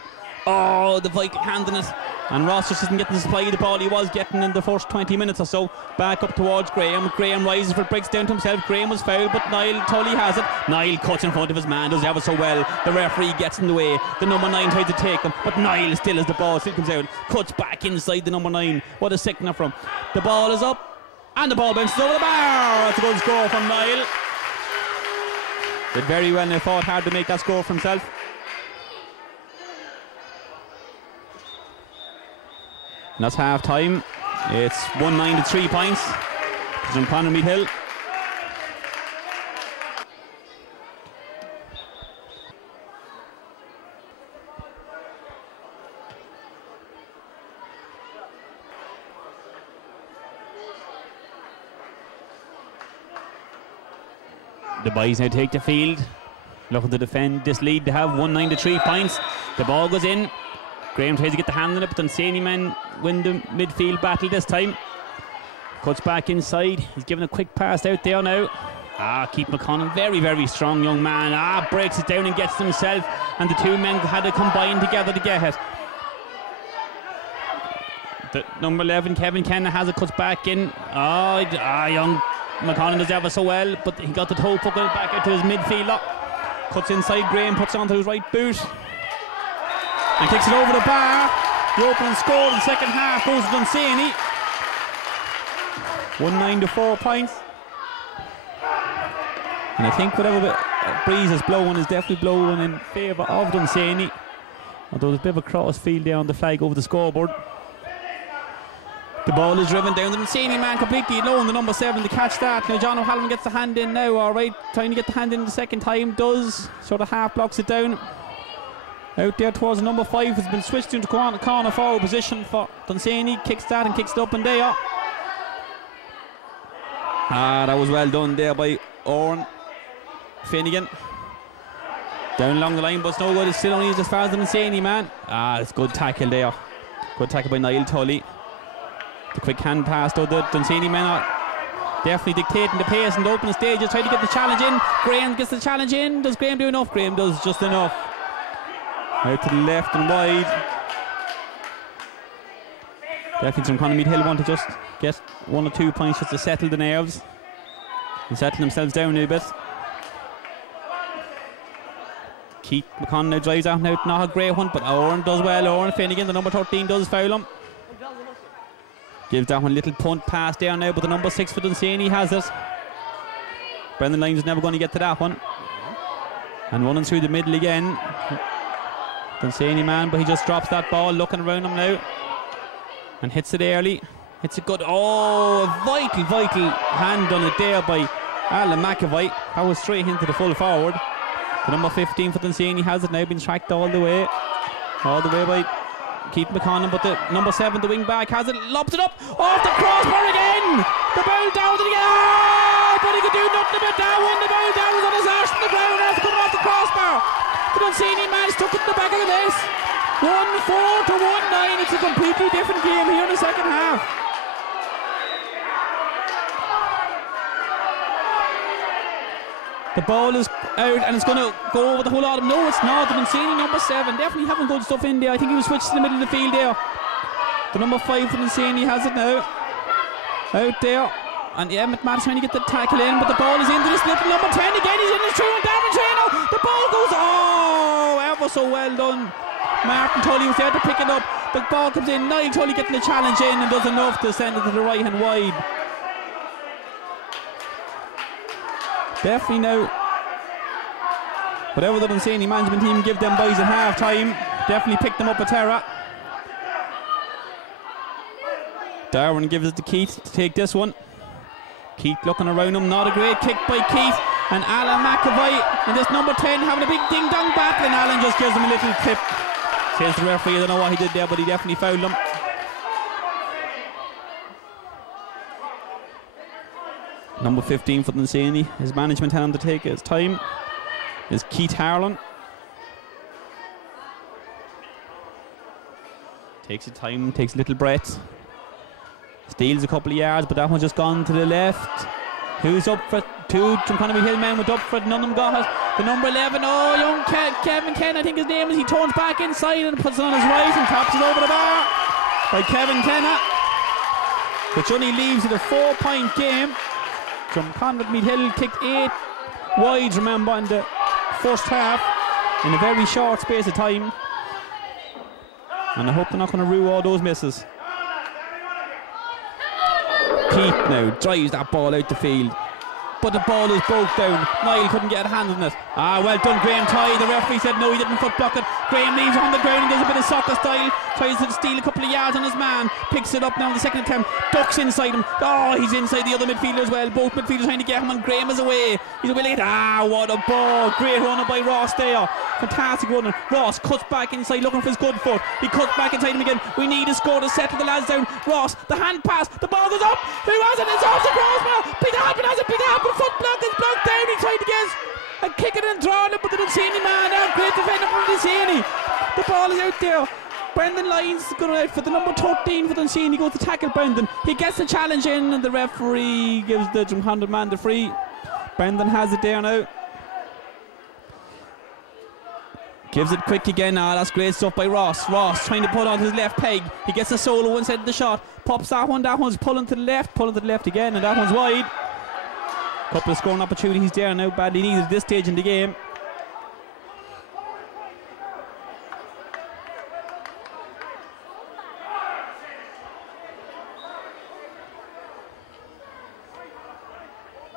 The Viking handing it, and Ross just isn't getting the supply of the ball he was getting in the first 20 minutes or so. Back up towards Graham. Graham rises for it, breaks down to himself. Graham was fouled, but Niall Tully has it. Niall cuts in front of his man, does ever so well. The referee gets in the way. The number 9 tries to take him, but Niall still as the ball still comes out, cuts back inside the number 9. What a sickener from. The ball is up, and the ball bounces over the bar. That's a good score from Niall. Did very well, and they fought hard to make that score for himself. And that's half time. It's 1-9 to 3 points. Drumconrath Meath Hill. The boys now take the field, looking to defend this lead. They have 1-9 to 3 points. The ball goes in. Graham tries to get the hand on it, but Dunsany men win the midfield battle this time. Cuts back inside. He's giving a quick pass out there now. Keith McConnell, very, very strong young man. Breaks it down and gets it himself. And the 2 men had to combine together to get it. The number 11, Kevin Kenna, has it, cuts back in. Young McConnell does ever so well, but he got the toe puck back out to his midfielder. Cuts inside. Graham puts it onto his right boot and kicks it over the bar. The opening score in the second half goes to Dunsany. 1-9 to 4 points. And I think whatever breeze is blowing is definitely blowing in favour of Dunsany. Although there's a bit of a cross field there on the flag over the scoreboard. The ball is driven down. The Dunsany man completely alone, the number 7, to catch that. Now John O'Halloran gets the hand in now, alright. Trying to get the hand in the second time, does. Sort of half blocks it down. Out there towards the number 5, has been switched into corner forward position for Dunsany. Kicks that and kicks it up and there. That was well done there by Oren Finnegan. Down along the line, but it's no good. It's still only as far as the Dunsany man. It's good tackle there. Good tackle by Niall Tully. The quick hand pass though, the Dunsany men are definitely dictating the pace and the opening stages. Try to get the challenge in. Graham gets the challenge in. Does Graham do enough? Graham does just enough. Out to the left and wide. Definitely Drumconrath Meath Hill want to just get 1 or 2 points just to settle the nerves and settle themselves down a bit. Keith McConnell now drives out now, not a great one, but Oren does well. Oren Finnegan, the number 13, does foul him. Gives that one a little punt pass there now, but the number 6 for Dunsany has it. Brendan Lyons is never going to get to that one. And running through the middle again. Dunsany man, but he just drops that ball, looking around him now. And hits it early. Hits it good. Oh, a vital hand on it there by Alan McAvoy. That was straight into the full forward. The number 15 for Dunsany has it now, been tracked all the way by Keith McConnell, but the number 7, the wing back, has it, lobs it up off the crossbar again. The ball down to the but he could do nothing about that one. The ball down was on his arse on the ground after coming off the crossbar. The Dunsany man stuck it in the back of the net. 1-4 to 1-9. It's a completely different game here in the second half. The ball is out and it's going to go over the whole lot of them. No, it's not. The Dunsany number 7 definitely having good stuff in there. I think he was switched in the middle of the field there. The number 5 for Dunsany has it now. Out there. And yeah, Matt trying to get the tackle in, but the ball is into this little number 10 again. He's in his through and Darren Trano. The ball goes, ever so well done. Martin Tully was there to pick it up. The ball comes in. Niall Tully getting the challenge in and does enough to send it to the right hand wide. Definitely now, whatever the Dunsany management team give them boys at half time, definitely pick them up a terror. Darwin gives it to Keith to take this one. Keith looking around him, not a great kick by Keith. And Alan McAvoy and this number 10 having a big ding dong battle, and Alan just gives him a little clip. Says the referee, I don't know what he did there, but he definitely fouled him. Number 15 for Dunsany, his management had him to take his time, is Keith Harlan. Takes his time, takes a little breath. Steals a couple of yards, but that one's just gone to the left. Who's up for it? 2 Drumconrath Hill men went up for it, none of them got it. The number 11, young Kevin Ken, I think his name is, he turns back inside and puts it on his right and taps it over the bar by Kevin Kenna, which only leaves it a 4-point game. Drumconrath Meath Hill kicked 8 wides, remember, in the first half in a very short space of time, and I hope they're not going to rue all those misses. Keith now drives that ball out the field, but the ball is broke down. Niall couldn't get a hand on it. Well done, Graham Tye. The referee said no, he didn't foot block it. Graham leaves it on the ground and does a bit of soccer style, tries to steal a couple of yards on his man, picks it up now in the second attempt, ducks inside him. He's inside the other midfielder as well. Both midfielders trying to get him, and Graham is away. He's away late. What a ball. Great runner by Ross there. Fantastic runner. Ross cuts back inside looking for his good foot. He cuts back inside him again. We need a score to settle the lads down. Ross, the hand pass, the ball goes up. Who has it? It's off the crossbar. Peter Harper has it. Peter Harper, foot block is blocked down. He tried to get and kick it and draw it, but the Dunsany man out. Great defender from Dunsany. The ball is out there. Brendan Lyons going out for the number 13 for Dunsany. He goes to tackle Brendan. He gets the challenge in, and the referee gives the Drumconrath man the free. Brendan has it there now. Gives it quick again. That's great stuff by Ross. Ross trying to put on his left peg. He gets a solo inside the shot. Pops that one. That one's pulling to the left again, and that one's wide. Couple of scoring opportunities there now, badly needed at this stage in the game.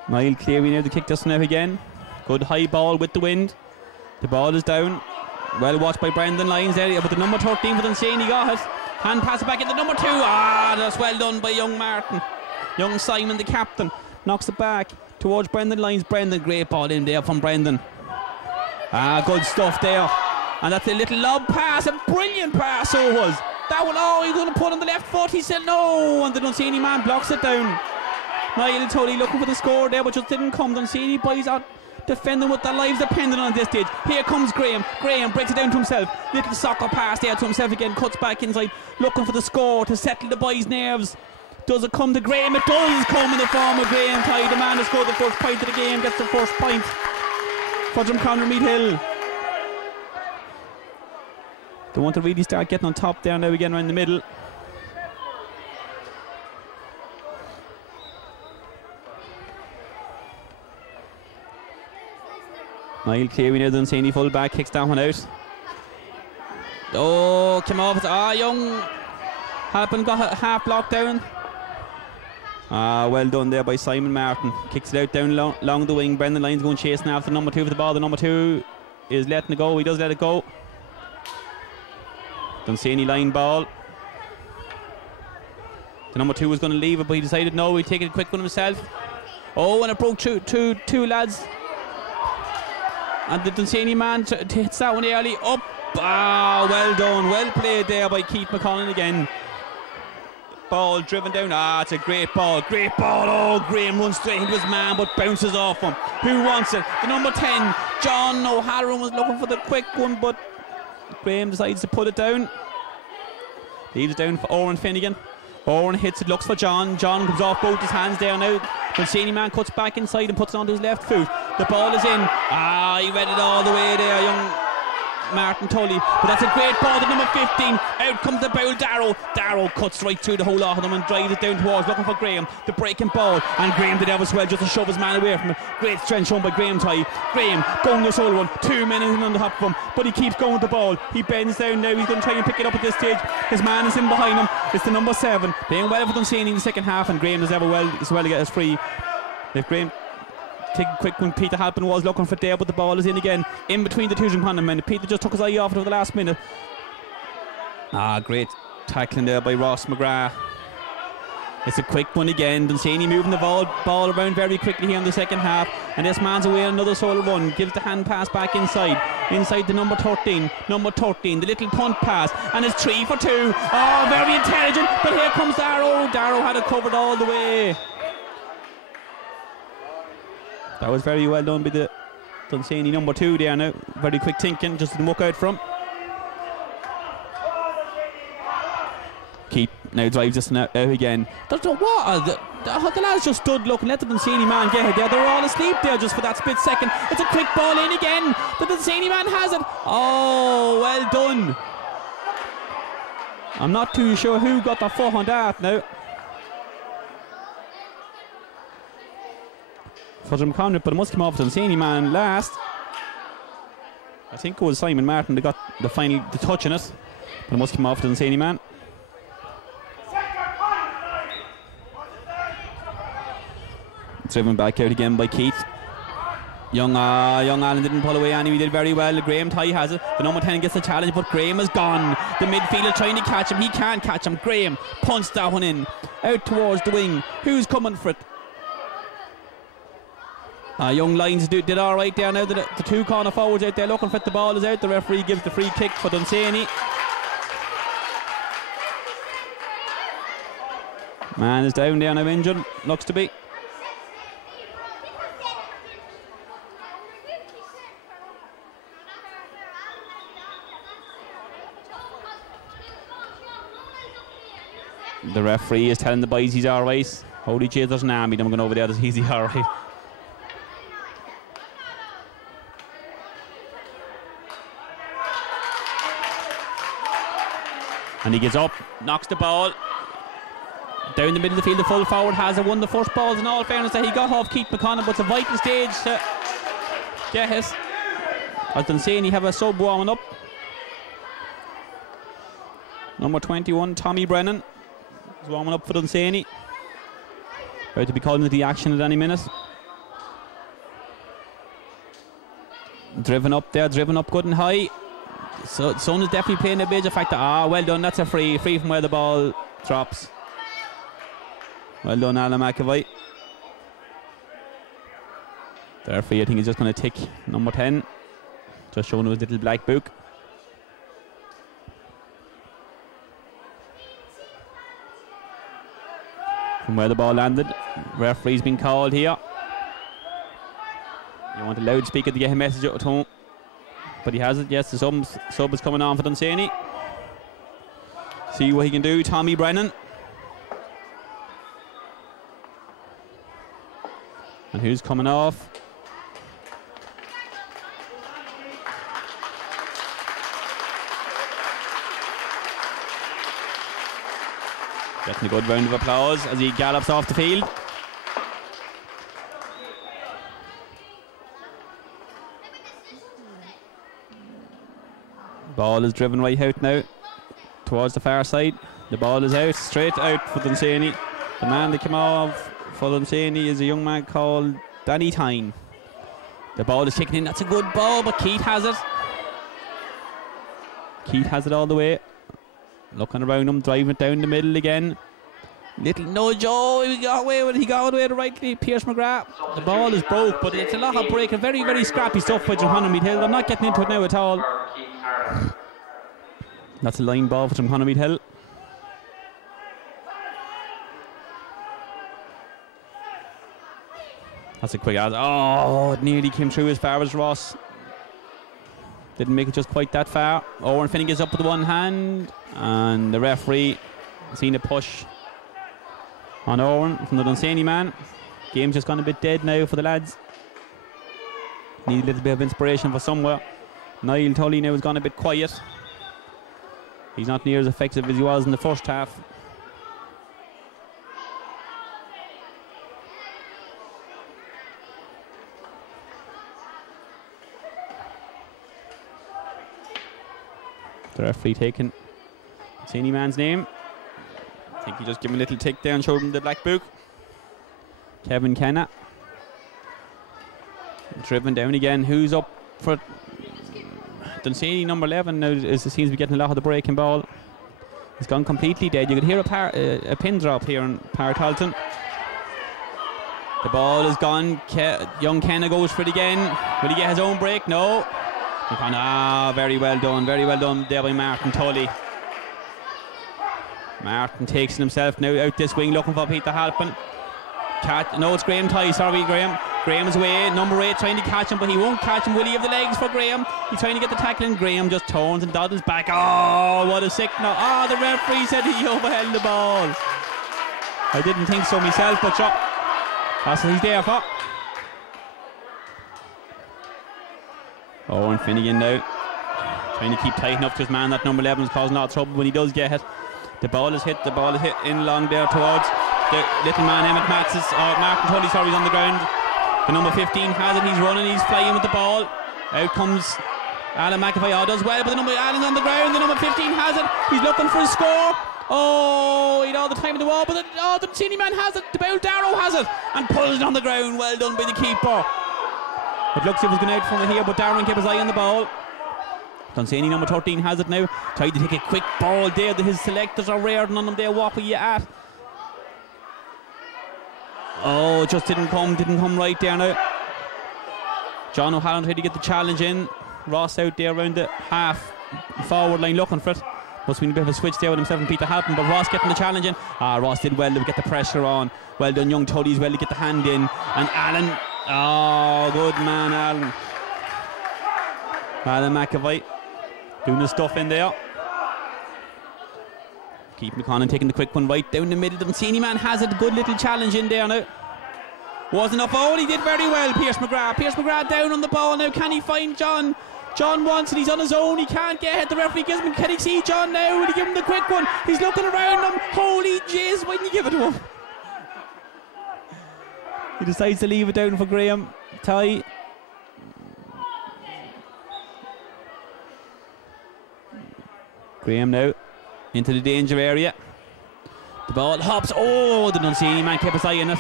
Niall Cleary now to kick this now again. Good high ball with the wind. The ball is down. Well watched by Brendan Lyons there, but the number 13 for Dunsany got it. Hand pass it back into number 2. That's well done by young Martin. Young Simon, the captain, knocks it back towards Brendan Lyons. Brendan, great ball in there from Brendan. Good stuff there. And that's a little lob pass, a brilliant pass, so it was. That one, he's going to put on the left foot. He said no, and the Dunsany man blocks it down. Niall Tully looking for the score there, but just didn't come. Dunsany boys out defending with their lives dependent on this stage. Here comes Graham. Graham breaks it down to himself. Little soccer pass there to himself again. Cuts back inside, looking for the score to settle the boys' nerves. Does it come to Graham? It does come in the form of Graham Tye. The man who scored the first point of the game gets the first point for Drumconrath Meath Hill. They want to really start getting on top there now again around the middle. Niall Cleary now, Dunsany full back, kicks that one out. Came off. Young Halpin got half blocked down. Well done there by Simon Martin. Kicks it out down along the wing. Brendan Lyons going chasing after number 2 for the ball. The number 2 is letting it go. He does let it go. Dunsany line ball. The number 2 was going to leave it, but he decided no, he'd take it a quick one himself. Oh, and it broke two lads. And the Dunsany man hits that one early. Up. Ah, well done. Well played there by Keith McConnell again. Ball driven down. Ah, it's a great ball. Great ball. Oh, Graham runs straight into his man, but bounces off him. Who wants it? The number 10, John O'Halloran, was looking for the quick one, but Graham decides to put it down. Leaves it down for Owen Finnegan. Owen hits it, looks for John. John comes off both his hands there now. Dunsany man cuts back inside and puts it onto his left foot. The ball is in. Ah, he read it all the way there, young Martin Tully. But that's a great ball to number 15. Out comes the bowl, Darrow. Darrow cuts right through the whole lot of them and drives it down towards, looking for Graham. The breaking ball. And Graham did ever swell just to shove his man away from him. Great strength shown by Graham Ty. Graham going the solo one. 2 men in on the top of him. But he keeps going with the ball. He bends down now. He's going to try and pick it up at this stage. His man is in behind him. It's the number 7. Playing well for Dunsany in the second half. And Graham does ever well as well to get us free. If Graham take a quick one, Peter Halpin was looking for there, but the ball is in again, in between the two Drumconrath men. Peter just took his eye off it over the last minute. Ah, great tackling there by Ross McGrath. It's a quick one again. Dunsany moving the ball around very quickly here in the second half, and this man's away on another solo run. Gives the hand pass back inside the number 13, the little punt pass, and it's 3 for 2. Oh, very intelligent, but here comes Darrow. Darrow had it covered all the way. That was very well done by the Dunsany number 2 there now. Very quick thinking, just didn't work out from. Keith now drives this out again. There's no water. The lads just stood looking, let the Dunsany man get it there. They were all asleep there just for that split second. It's a quick ball in again. The Dunsany man has it. Oh, well done. I'm not too sure who got the foot on that now. For Drumconrath, but it must come off Dunsany man last. I think it was Simon Martin that got the touch in it, but it must come off Dunsany man. Driven back out again by Keith. Young Allen didn't pull away, and he did very well. Graham Ty has it. The number 10 gets the challenge, but Graham is gone. The midfielder trying to catch him. He can't catch him. Graham punts that one in out towards the wing. Who's coming for it? Young Lyons did all right there now. The two corner forwards out there looking for it. The ball is out. The referee gives the free kick for Dunsany. Man is down there now, injured. Looks to be. The referee is telling the boys he's all right. Holy jeez, there's an army. I'm going over there. He's all right. And he gets up, knocks the ball down the middle of the field. The full forward has won the first balls in all fairness that he got off Keith McConnell, but it's a vital stage to get his. As Dunsany have a sub warming up. Number 21, Tommy Brennan, is warming up for Dunsany. About to be called into the action at any minute. Driven up there, driven up good and high. So Son is definitely playing a major factor. Ah, well done. That's a free from where the ball drops. Well done, Alan McAvoy. The referee, I think, is just going to tick number 10. Just showing his little black book. From where the ball landed. Referee's been called here. You want a loudspeaker to get a message out to him. But he has it, yes. The sub is coming on for Dunsany. See what he can do, Tommy Brennan. And who's coming off? Getting a good round of applause as he gallops off the field. Ball is driven right out now towards the far side. The ball is out, straight out for Dunsany. The man that came off for Dunsany is a young man called Danny Tyne. The ball is taken in. That's a good ball, but Keith has it. Keith has it all the way. Looking around him, driving it down the middle again. Little nudge, oh, he got away with it. He got away with it rightly, Pierce McGrath. The ball is broke, but it's a lot of breaking. Very, very scrappy stuff by Drumconrath Hill. I'm not getting into it now at all. That's a line ball for Drumconrath Hill. That's a quick ad. Oh, it nearly came through as far as Ross. Didn't make it just quite that far. Owen Finnegan is up with the one hand, and the referee seen a push on Owen from the Dunsany man. Game's just gone a bit dead now for the lads. Need a little bit of inspiration for somewhere. Niall Tully now has gone a bit quiet. He's not near as effective as he was in the first half. The referee taking Dunsany man's name. I think he just gave him a little tick down, showed him the black book. Kevin Kenna. Driven down again. Who's up for Dunsany? Number 11 now seems to be getting a lot of the breaking ball. It's gone completely dead. You could hear a pin drop here in Partalton. The ball is gone. Young Kenna goes for it again. Will he get his own break? No. Very well done there by Martin Tully. Martin takes it himself now out this wing, looking for Peter Halpin. No, it's Graham Ty, sorry Graham. Graham's away, number 8 trying to catch him, but he won't catch him. Will he have the legs for Graham? He's trying to get the tackle and Graham just turns and dodges back. Oh, what a sick no. Oh, the referee said he overheld the ball. I didn't think so myself, but sure, that's what he's there for. Owen Finnegan now trying to keep tight enough to his man. That number 11 is causing a lot of trouble when he does get it. The ball is hit in long there towards the little man Emmett Maxis. Martin Tully, sorry, he's on the ground. The number 15 has it, he's running, he's flying with the ball. Out comes Alan McAvoy. Does well, but Alan's on the ground. The number 15 has it, he's looking for a score. Oh, he'd all the time in the wall, but the Dunsany man has it. The Bowl Darrow has it and pulls it on the ground. Well done by the keeper. It looks like it was going out from here, but Darren kept his eye on the ball. Dunsany number 13 has it now. Tried to take a quick ball there that his selectors are raring on him there. What were you at? Oh, it just didn't come right there now. John O'Halloran tried to get the challenge in. Ross out there around the half forward line looking for it. Must have been a bit of a switch there with himself and Peter Halpin, but Ross getting the challenge in. Ross did well to get the pressure on. Well done, young Tully as well to get the hand in. And Alan, good man, Alan. Alan McAvoy doing the stuff in there. Keith McConnell taking the quick one right down the middle. The Dunsany man has a good little challenge in there now. Wasn't enough. Oh, he did very well, Pierce McGrath. Pierce McGrath down on the ball now. Can he find John? John wants it. He's on his own. He can't get it. The referee gives him. Can he see John now? Will he give him the quick one? He's looking around him. Holy jizz, why didn't you give it to him? He decides to leave it down for Graham Ty. Graham now into the danger area. The ball hops. Oh, the Dunsany man kept his eye on it.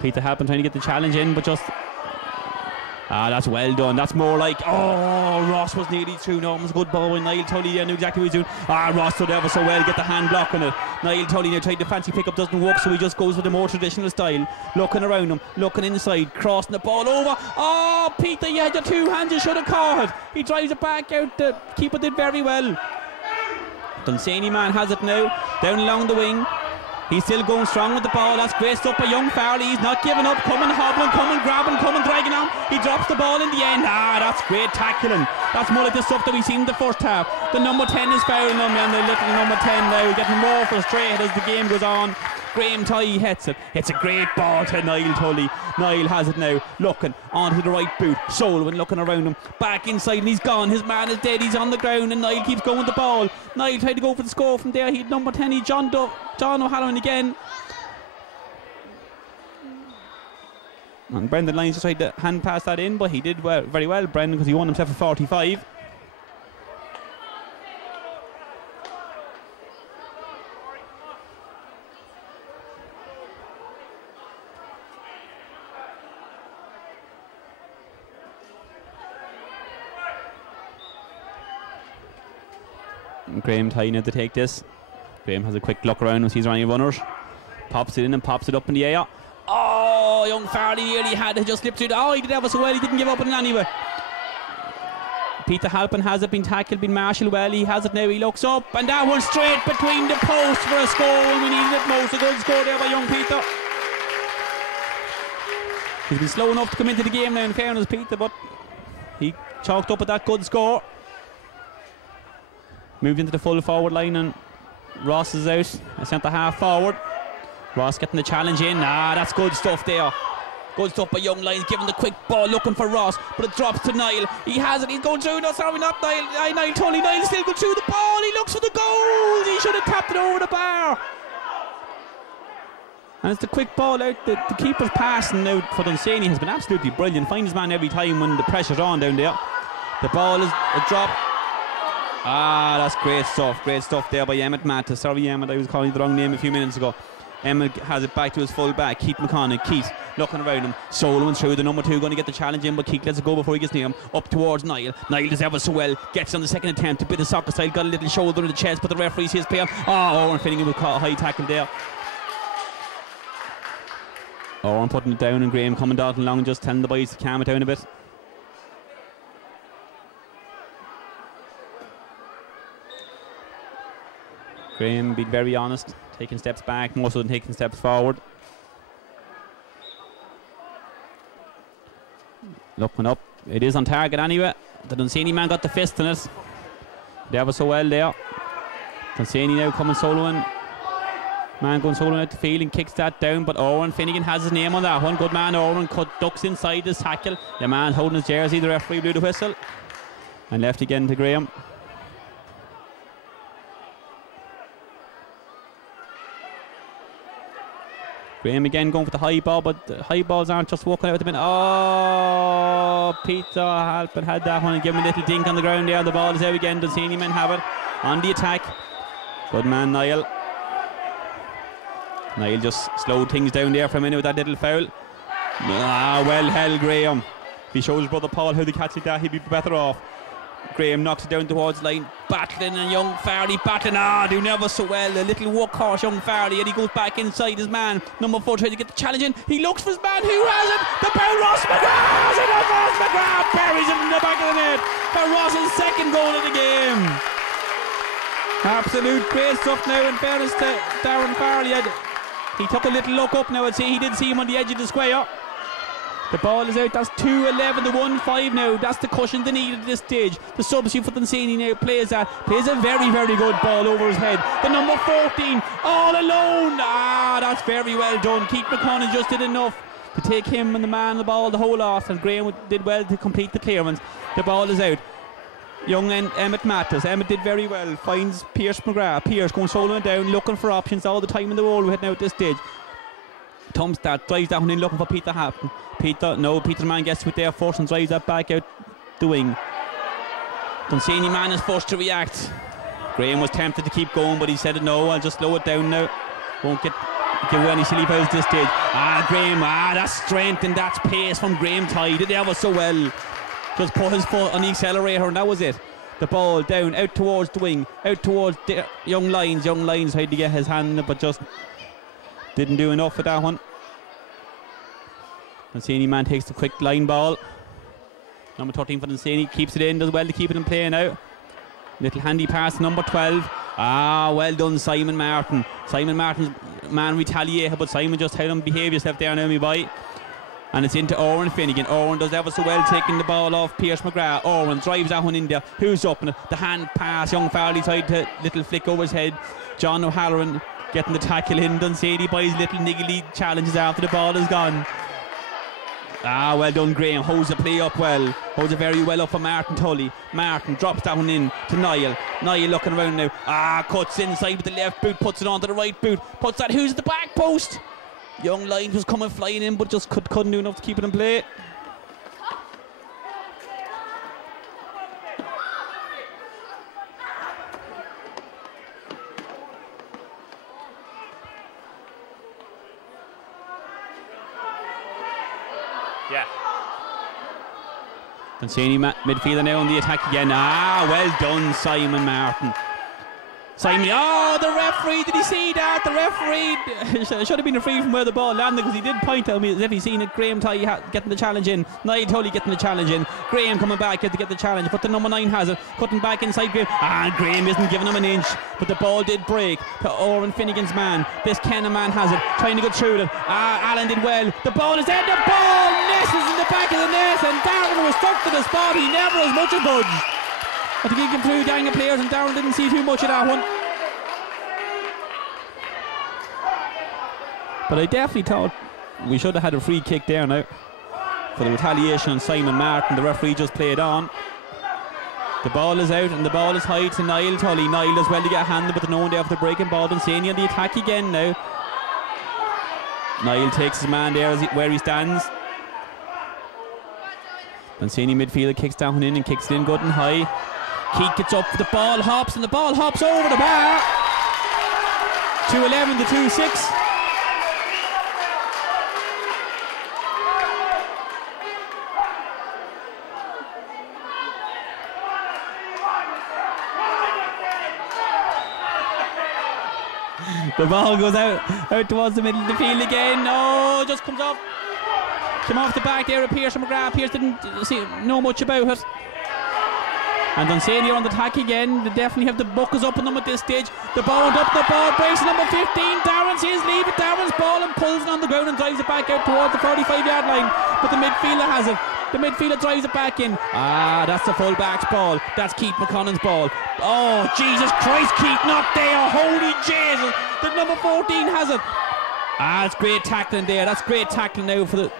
Peter Halpin trying to get the challenge in, but just that's well done. That's more like, Ross was nearly through. No, it was a good ball when Niall Tully knew exactly what he was doing. Ross stood ever so well, get the hand block on it. Niall Tully now tried the fancy pickup, doesn't work, so he just goes with the more traditional style. Looking around him, looking inside, crossing the ball over. Oh, Peter, you had your two hands, you should have caught it. He drives it back out, the keeper did very well. Dunsany man has it now, down along the wing. He's still going strong with the ball. That's great stuff by young Farley. He's not giving up. Coming, hobbling, coming, grabbing, coming, dragging on. He drops the ball in the end. That's great tackling. That's more like the stuff that we've seen in the first half. The number 10 is fouling him, and the little number 10 now getting more frustrated as the game goes on. Graham Ty hits it. It's a great ball to Niall Tully. Niall has it now, looking onto the right boot. Solwyn looking around him, back inside, and he's gone. His man is dead. He's on the ground, and Niall keeps going with the ball. Niall tried to go for the score from there. He had number 10. He John O'Halloran again. And Brendan Lyons just tried to hand pass that in, but he did very well, Brendan, because he won himself a 45. Graham Tyne to take this. Graham has a quick look around and sees any runners. Pops it in and pops it up in the air. Oh, young Farley nearly had it, just slipped through. Oh, he did ever so well, he didn't give up on it anyway. Peter Halpin has it, been tackled, been marshalled well, he has it now, he looks up, and that one straight between the posts for a score when we needed it most. A good score there by young Peter. He's been slow enough to come into the game now, in fairness, Peter, but he chalked up with that good score. Moved into the full forward line, and Ross is out, a centre half forward. Ross getting the challenge in. That's good stuff there. Good stuff by young Lyons, giving the quick ball, looking for Ross, but it drops to Niall. He has it, he's going through. No, sorry, not Niall. Niall Tully. Niall still going through the ball. He looks for the goal. He should have tapped it over the bar. And it's the quick ball out. The keeper's passing now for Dunsany has been absolutely brilliant. Finds his man every time when the pressure's on down there. The ball is a drop. That's great stuff. Great stuff there by Emmett Matta. Sorry, Emmett, I was calling you the wrong name a few minutes ago. Emmett has it back to his full back. Keith McConnell. Keith looking around him. Solomon through the number 2, going to get the challenge in, but Keith lets it go before he gets near him. Up towards Niall. Niall does ever so well. Gets on the second attempt. A bit of soccer style. Got a little shoulder in the chest, but the referee sees play on. Owen Finnegan will call a high tackle there. Owen putting it down, and Graham coming down along and just telling the boys to calm it down a bit. Graham being very honest, taking steps back more so than taking steps forward. Looking up, it is on target anyway. The Dunsany man got the fist in it. They ever so well there. Dunsany now coming soloing. Man going soloing out the field and kicks that down, but Owen Finnegan has his name on that one. Good man Owen, ducks inside his tackle. The man holding his jersey, the referee blew the whistle. And left again to Graham. Graham again going for the high ball, but the high balls aren't just walking out at the minute. Oh, Peter Halpin had that one and gave him a little dink on the ground there. The ball is out again. Dunsany men have it on the attack. Good man Niall. Niall just slowed things down there for a minute with that little foul. Well held Graham. If he shows his brother Paul how to catch it there, he'd be better off. Graham knocks it down towards the line, battling, and young Farley battling. Doing ever so well. A little workhorse young Farley, and he goes back inside his man. Number 4 trying to get the challenge in. He looks for his man. Who has it? The ball. Ross McGrath has it. Ross McGrath buries it in the back of the net for Ross's second goal of the game. Absolute great stuff now, in fairness to Darren Farley. He took a little look up now. I'd say he did see him on the edge of the square. The ball is out. That's 2-11 to 1-5 now. That's the cushion they need at this stage. The substitute for Dunsany now plays a very, very good ball over his head. The number 14 all alone. That's very well done. Keith McConnell just did enough to take him and the man the ball the whole off, and Graham did well to complete the clearance. The ball is out. Young Emmett Mattis. Emmett did very well. Finds Pierce McGrath. Pierce going soloing down, looking for options all the time in the world right now at this stage. Tumstad drives that one in, looking for Peter Halpin. Peter's man gets with there first and drives that back out the wing. Dunsany man is forced to react. Graham was tempted to keep going, but he said no, I'll just slow it down now. Won't give any silly fouls this stage. Graham, that's strength and that's pace from Graham Ty. Did ever so well. Just put his foot on the accelerator and that was it. The ball down, out towards the wing, out towards young Lyons. Young Lyons tried to get his hand in it, but just didn't do enough for that one. Dunsany man takes the quick line ball. Number 13 for Dunsany, keeps it in, does well to keep it in play now. Little handy pass, number 12. Well done, Simon Martin. Simon Martin's man retaliated, but Simon just held him, behave yourself there now, me boy. And it's into Owen Finnegan. Owen does ever so well taking the ball off Pierce McGrath. Owen drives that one in there. Who's up? And the hand pass, young Farley tried to little flick over his head. John O'Halloran getting the tackle in. Dunsany boys little niggly challenges after the ball is gone. Well done Graham, holds the play up well, holds it very well up for Martin Tully. Martin drops that one in to Niall. Niall looking around now, cuts inside with the left boot, puts it onto the right boot, puts that, who's at the back post? Young Lyons was coming flying in, but just couldn't do enough to keep it in play. Yeah. Dunsany midfielder now on the attack again. Well done, Simon Martin. Simon, oh, the referee, did he see that? The referee should have been a free from where the ball landed, because he did point at me as if he seen it. Graham Tully getting the challenge in. Niall Tully getting the challenge in. Graham coming back to get the challenge, but the number 9 has it. Cutting back inside Graham. And Graham isn't giving him an inch, but the ball did break to Oren Finnegan's man. This Kenna man has it, trying to go through it. Alan did well. The ball is there. The ball misses in the back of the net, and Darren was stuck to the spot. He never as much as budged. I think he came through Daniel players, and Darren didn't see too much of that one. But I definitely thought we should have had a free kick there now for the retaliation on Simon Martin. The referee just played on. The ball is out and the ball is high to Niall Tully. Niall does well to get a hand, but no one there for the breaking ball. Dunsany on the attack again now. Niall takes his man there where he stands. Dunsany midfielder kicks down in and kicks it in good and high. Keith gets up, the ball hops, and the ball hops over the bar. 2-11 to 2-6. The ball goes out towards the middle of the field again. No, just comes off. Came off the back there of Pearce McGrath. Pearce didn't know much about it. And Dunsany on the attack again. They definitely have the buckles up on them at this stage. The ball went up, the ball breaks to number 15. Darren sees leave it. Darren's ball and pulls it on the ground and drives it back out towards the 45-yard line. But the midfielder has it. The midfielder drives it back in. That's the full-back's ball. That's Keith McConnell's ball. Oh, Jesus Christ, Keith, not there. Holy Jesus. The number 14 has it. It's great tackling there. That's great tackling now for the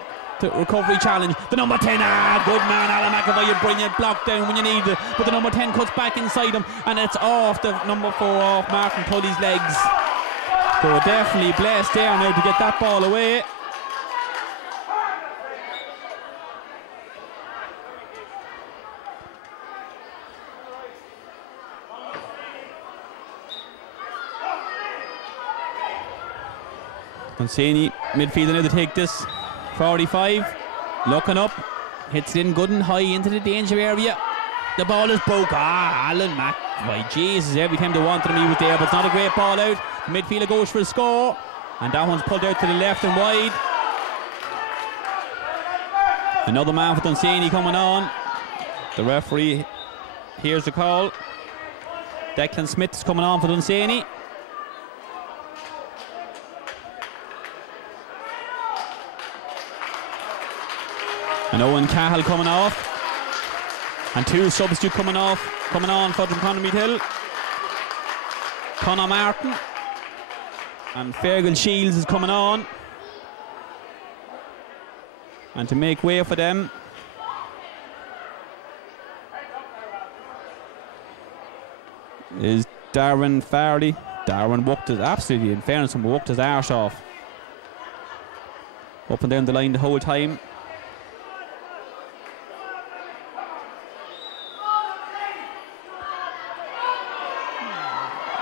recovery challenge. The number 10, good man, Alan McAvoy, brilliant block down when you need it. But the number 10 cuts back inside him, and it's off the number 4 off Martin Tully's legs. So we're definitely blessed there now to get that ball away. Dunsany midfielder now to take this. 45, looking up, hits it in good and high into the danger area. The ball is broke. Alan McAvoy, Jesus, every time they wanted him he was there, but it's not a great ball out. The midfielder goes for a score, and that one's pulled out to the left and wide. Another man for Dunsany coming on. The referee hears the call. Declan Smith's coming on for Dunsany. And Owen Cahill coming off. And 2 substitute coming on for Drumconrath. Conor Martin. And Fergal Shields is coming on. And to make way for them is Darren Farley. Darren worked his, absolutely, in fairness, worked his arse off. Up and down the line the whole time.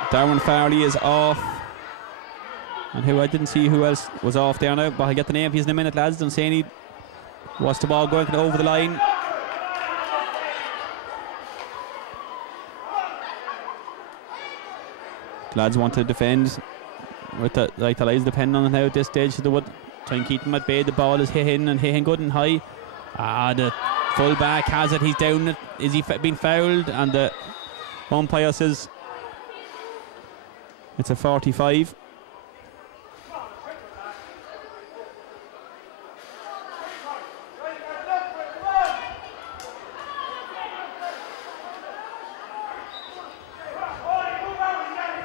Darren Farley is off. And I didn't see who else was off there now, but I'll get the name of his in a minute, lads. Dunsany watch the ball going over the line. The lads want to defend with the lights depending on it now at this stage, so they would try and keep them at bay. The ball is hitting good and high. The full back has it, he's down. Is he been fouled? And the umpire says it's a 45.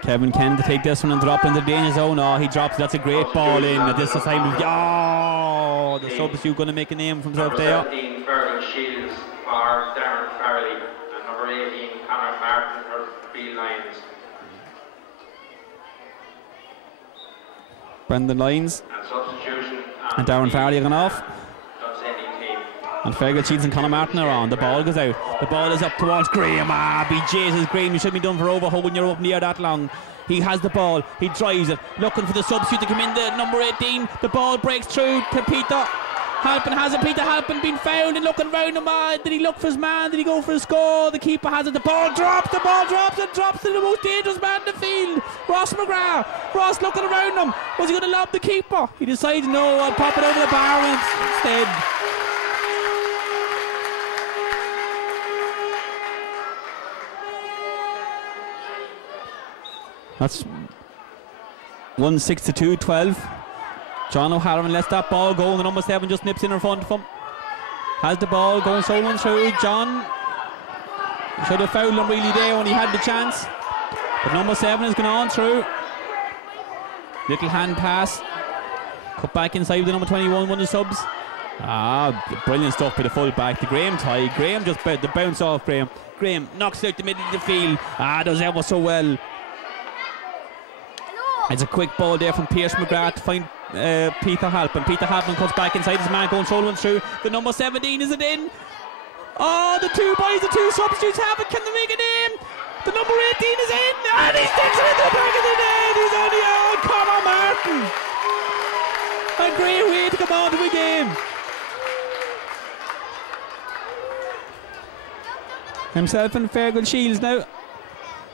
Kevin Ken to take this one and drop in the danger zone. Oh, he drops. That's a great ball in. At this time, the substitute going to make a name for himself there. Number 17, Fergal Shields for Darren Farley, and number 18, Conor Martin for Field Lions. Brendan Lyons And substitution. And Darren Farley are gone off. And Fergal Shields and Conor Martin are on. The ball goes out. The ball is up towards Graham. Be Jesus, Graham, you should be done for overholding. You're up near that long. He has the ball. He drives it. Looking for the substitute to come in. The number 18. The ball breaks through to Peter. Halpin has it. Peter Halpin being found and looking round him. Did he look for his man? Did he go for a score? The keeper has it. The ball drops and drops to the most dangerous man in the field, Ross McGrath. Ross looking around him. Was he going to lob the keeper? He decided, no, I'll pop it over the bar instead. That's 1-6-2-12. John O'Halloran lets that ball go, and the number 7 just nips in front of him. Has the ball going solo through. John should have fouled him really there when he had the chance. But number 7 is going on through. Little hand pass. Cut back inside with the number 21, one of the subs. Brilliant stuff by the full back. The Graham tie. Graham just the bounce off Graham. Graham knocks out the middle of the field. Does ever so well. It's a quick ball there from Pierce McGrath to find Peter Halpin. Peter Halpin cuts back inside his man, going solo through. The number 17, is it in? Oh, the two boys, the two substitutes have it. Can they make it in? The number 18 is in, and he sticks it in the back of the net. He's only out. Conor Martin. A great way to come on to the game. Himself and Fergal Shields now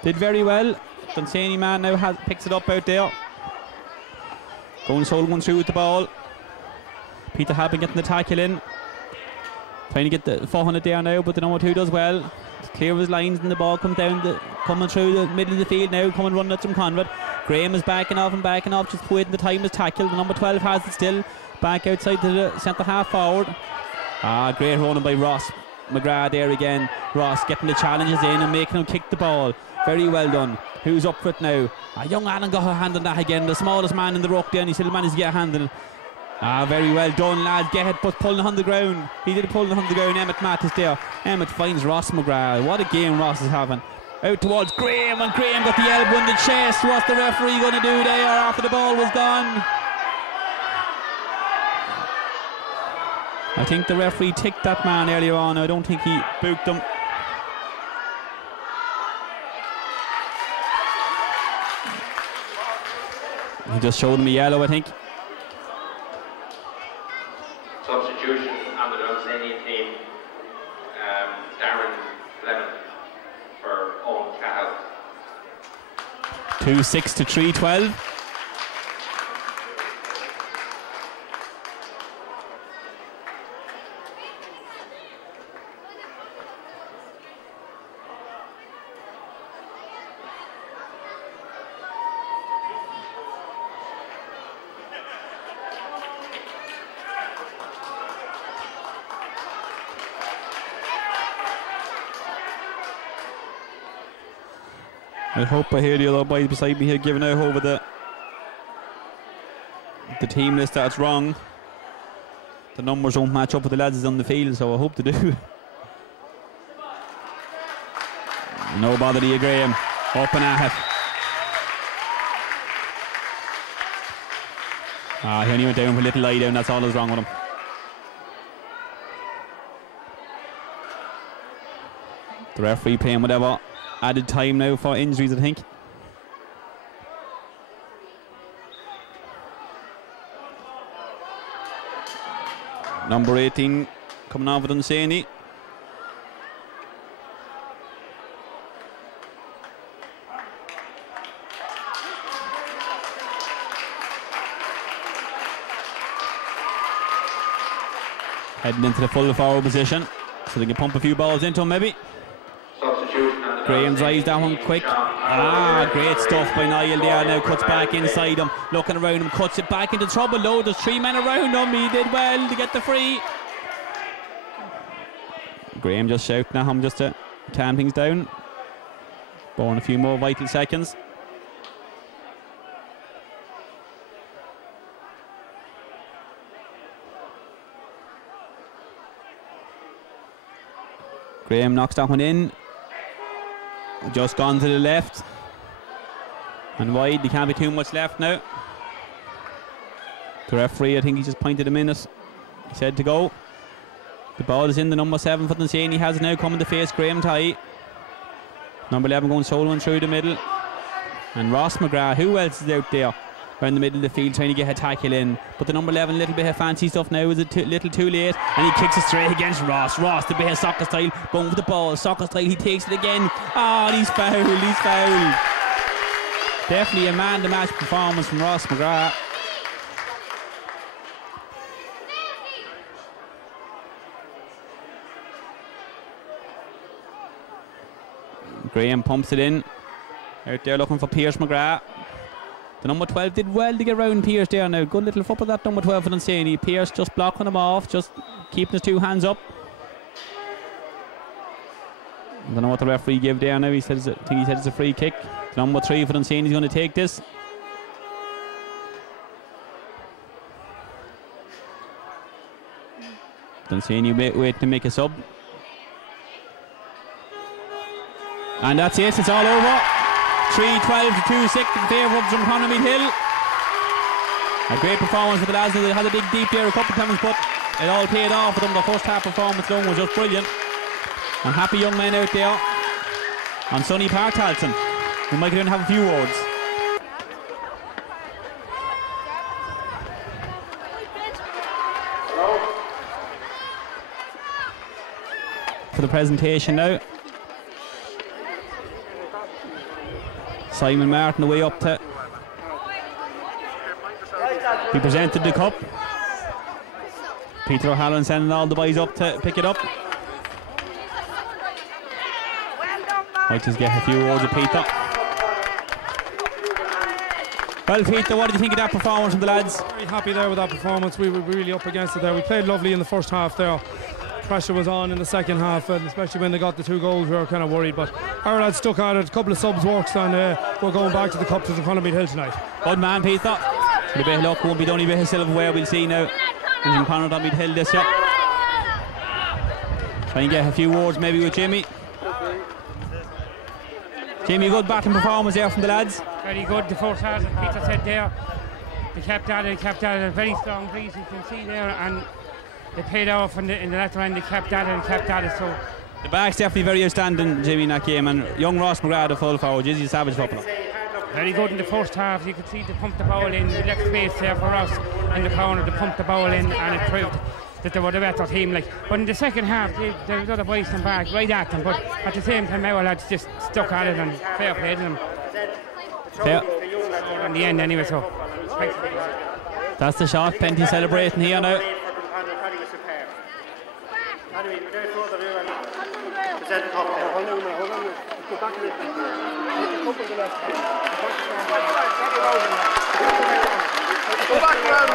did very well. Dunsany man now picks it up out there. Going solo one through with the ball. Peter Halpin getting the tackle in. Trying to get the 400 there now, but the number 2 does well. It's clear of his lines, and the ball coming through the middle of the field now, coming running at Drumconrath. Graham is backing off, just waiting the time is tackled. The number 12 has it still. Back outside to the centre half forward. Great running by Ross McGrath there again. Ross getting the challenges in and making him kick the ball. Very well done. Who's up for it now? Young Allen got a hand on that again. The smallest man in the ruck there, and he still managed to get a hand on it. Very well done, lad. Get it, but pulling on the ground. He did pull on the ground. Emmett Matt is there. Emmett finds Ross McGrath. What a game Ross is having. Out towards Graham, and Graham got the elbow in the chest. What's the referee going to do there after the ball was gone? I think the referee ticked that man earlier on. I don't think he booked him. He just showed him a yellow, I think. Substitution on the Dunsany team. Darren Fleming for Owen Cahill. 2-6 to 3-12. I hope I hear the other boys beside me here giving out over the team list that it's wrong. The numbers don't match up with the lads on the field, so I hope they do. No bother to you, Graham. Up and at it. He only went down for a little lie down, that's all that's wrong with him. The referee playing whatever added time now for injuries, I think. Number 18 coming on for Dunsany. Heading into the full forward position, so they can pump a few balls into him maybe. Graham's eyes that one quick. Great stuff by Niall there now. Cuts back inside him, looking around him, cuts it back into trouble. No, there's 3 men around him. He did well to get the free. Graham just shouting at him just to calm things down. Born a few more vital seconds. Graham knocks that one in. Just gone to the left and wide. There can't be too much left now. The referee, I think he just pointed a minute. He said to go. The ball is in. The number 7 for Dunsany has it now, coming to face Graham Tighe. Number 11 going solo and through the middle. And Ross McGrath, who else is out there? around the middle of the field trying to get a tackle in. But the number 11, a little bit of fancy stuff now, is a little too late. And he kicks it straight against Ross. Ross, the bit of soccer style, going for the ball. Soccer style, he takes it again. Oh, he's fouled, he's fouled. Definitely a man-to-match performance from Ross McGrath. Graham pumps it in. Out there looking for Pierce McGrath. The number 12 did well to get round Pierce there now. Good little football that number 12 for Dunsany. Pierce just blocking him off, just keeping his two hands up. I don't know what the referee gave there now. I think he said it's a free kick. The number 3 for Dunsany is going to take this. Dunsany wait to make a sub. And that's it, it's all over. 3-12 to 2-6 in favour of Drumconrath Meath Hill. A great performance for the lads. They had a big deep there a couple of times, but it all paid off for them. The first half performance alone was just brilliant. And happy young men out there on sunny Park Talton. We might get in and have a few words. For the presentation now. Simon Martin away up to he presented the cup. Peter O'Halloran sending all the boys up to pick it up. Might just get a few words of Peter. Well, Peter, what did you think of that performance from the lads? Very happy there with that performance. We were really up against it there. We played lovely in the first half there. Pressure was on in the second half, and especially when they got the 2 goals, we were kind of worried. But our lads stuck at it. A couple of subs works, and we're going back to the cup to Drumconrath Meath Hill tonight. Good man, Peter. With a bit of luck, won't be the only bit of silverware we'll see now in Drumconrath Meath Hill this year. Try and get a few words maybe with Jimmy. Jimmy, good batting performance there from the lads. Very good. The first half, as Peter said there, they kept at it. A very strong breeze, you can see there, and they paid off in the latter end. They kept at it. So the back's definitely very outstanding, Jimmy, in that game, and young Ross McGrath, the full forward, is he a savage footballer? Very good in the first half. You could see they pumped the ball in. They left space there for us in the corner. They pumped the ball in, and it proved that they were the better team. But in the second half, the other boys came back right at them. But at the same time, our lads just stuck at it, and fair play to them. Fair. In the end, anyway. So that's the shot. Penty celebrating here now. Go back around.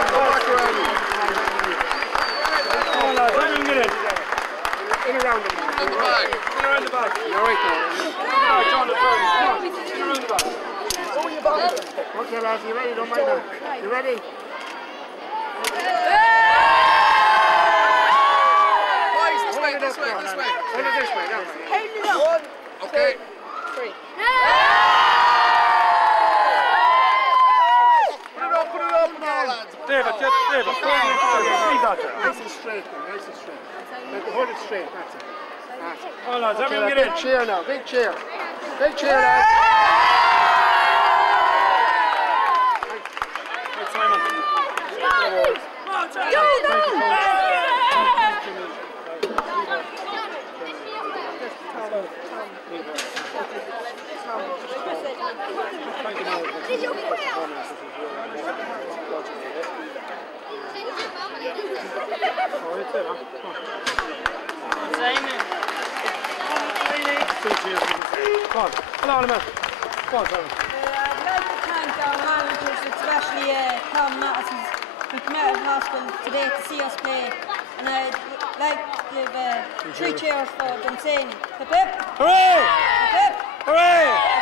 In around the back. You're right there. John, in around the back. Oh, you're back. Okay, lads, you ready? Don't mind that. You ready? This way. Hold it up. 1, okay. 2, 3. Put it up now, lads. David. Nice and straight. Hold it straight, that's it. Oh, lads, everyone get in. Big chair now, big chair, lads. Right, Simon. Especially Tom Mattis, who came out of hospital today to see us play, and I'd like to give 3 cheers for Dunsany. Hip hip! Hooray! Hip hip! Hooray!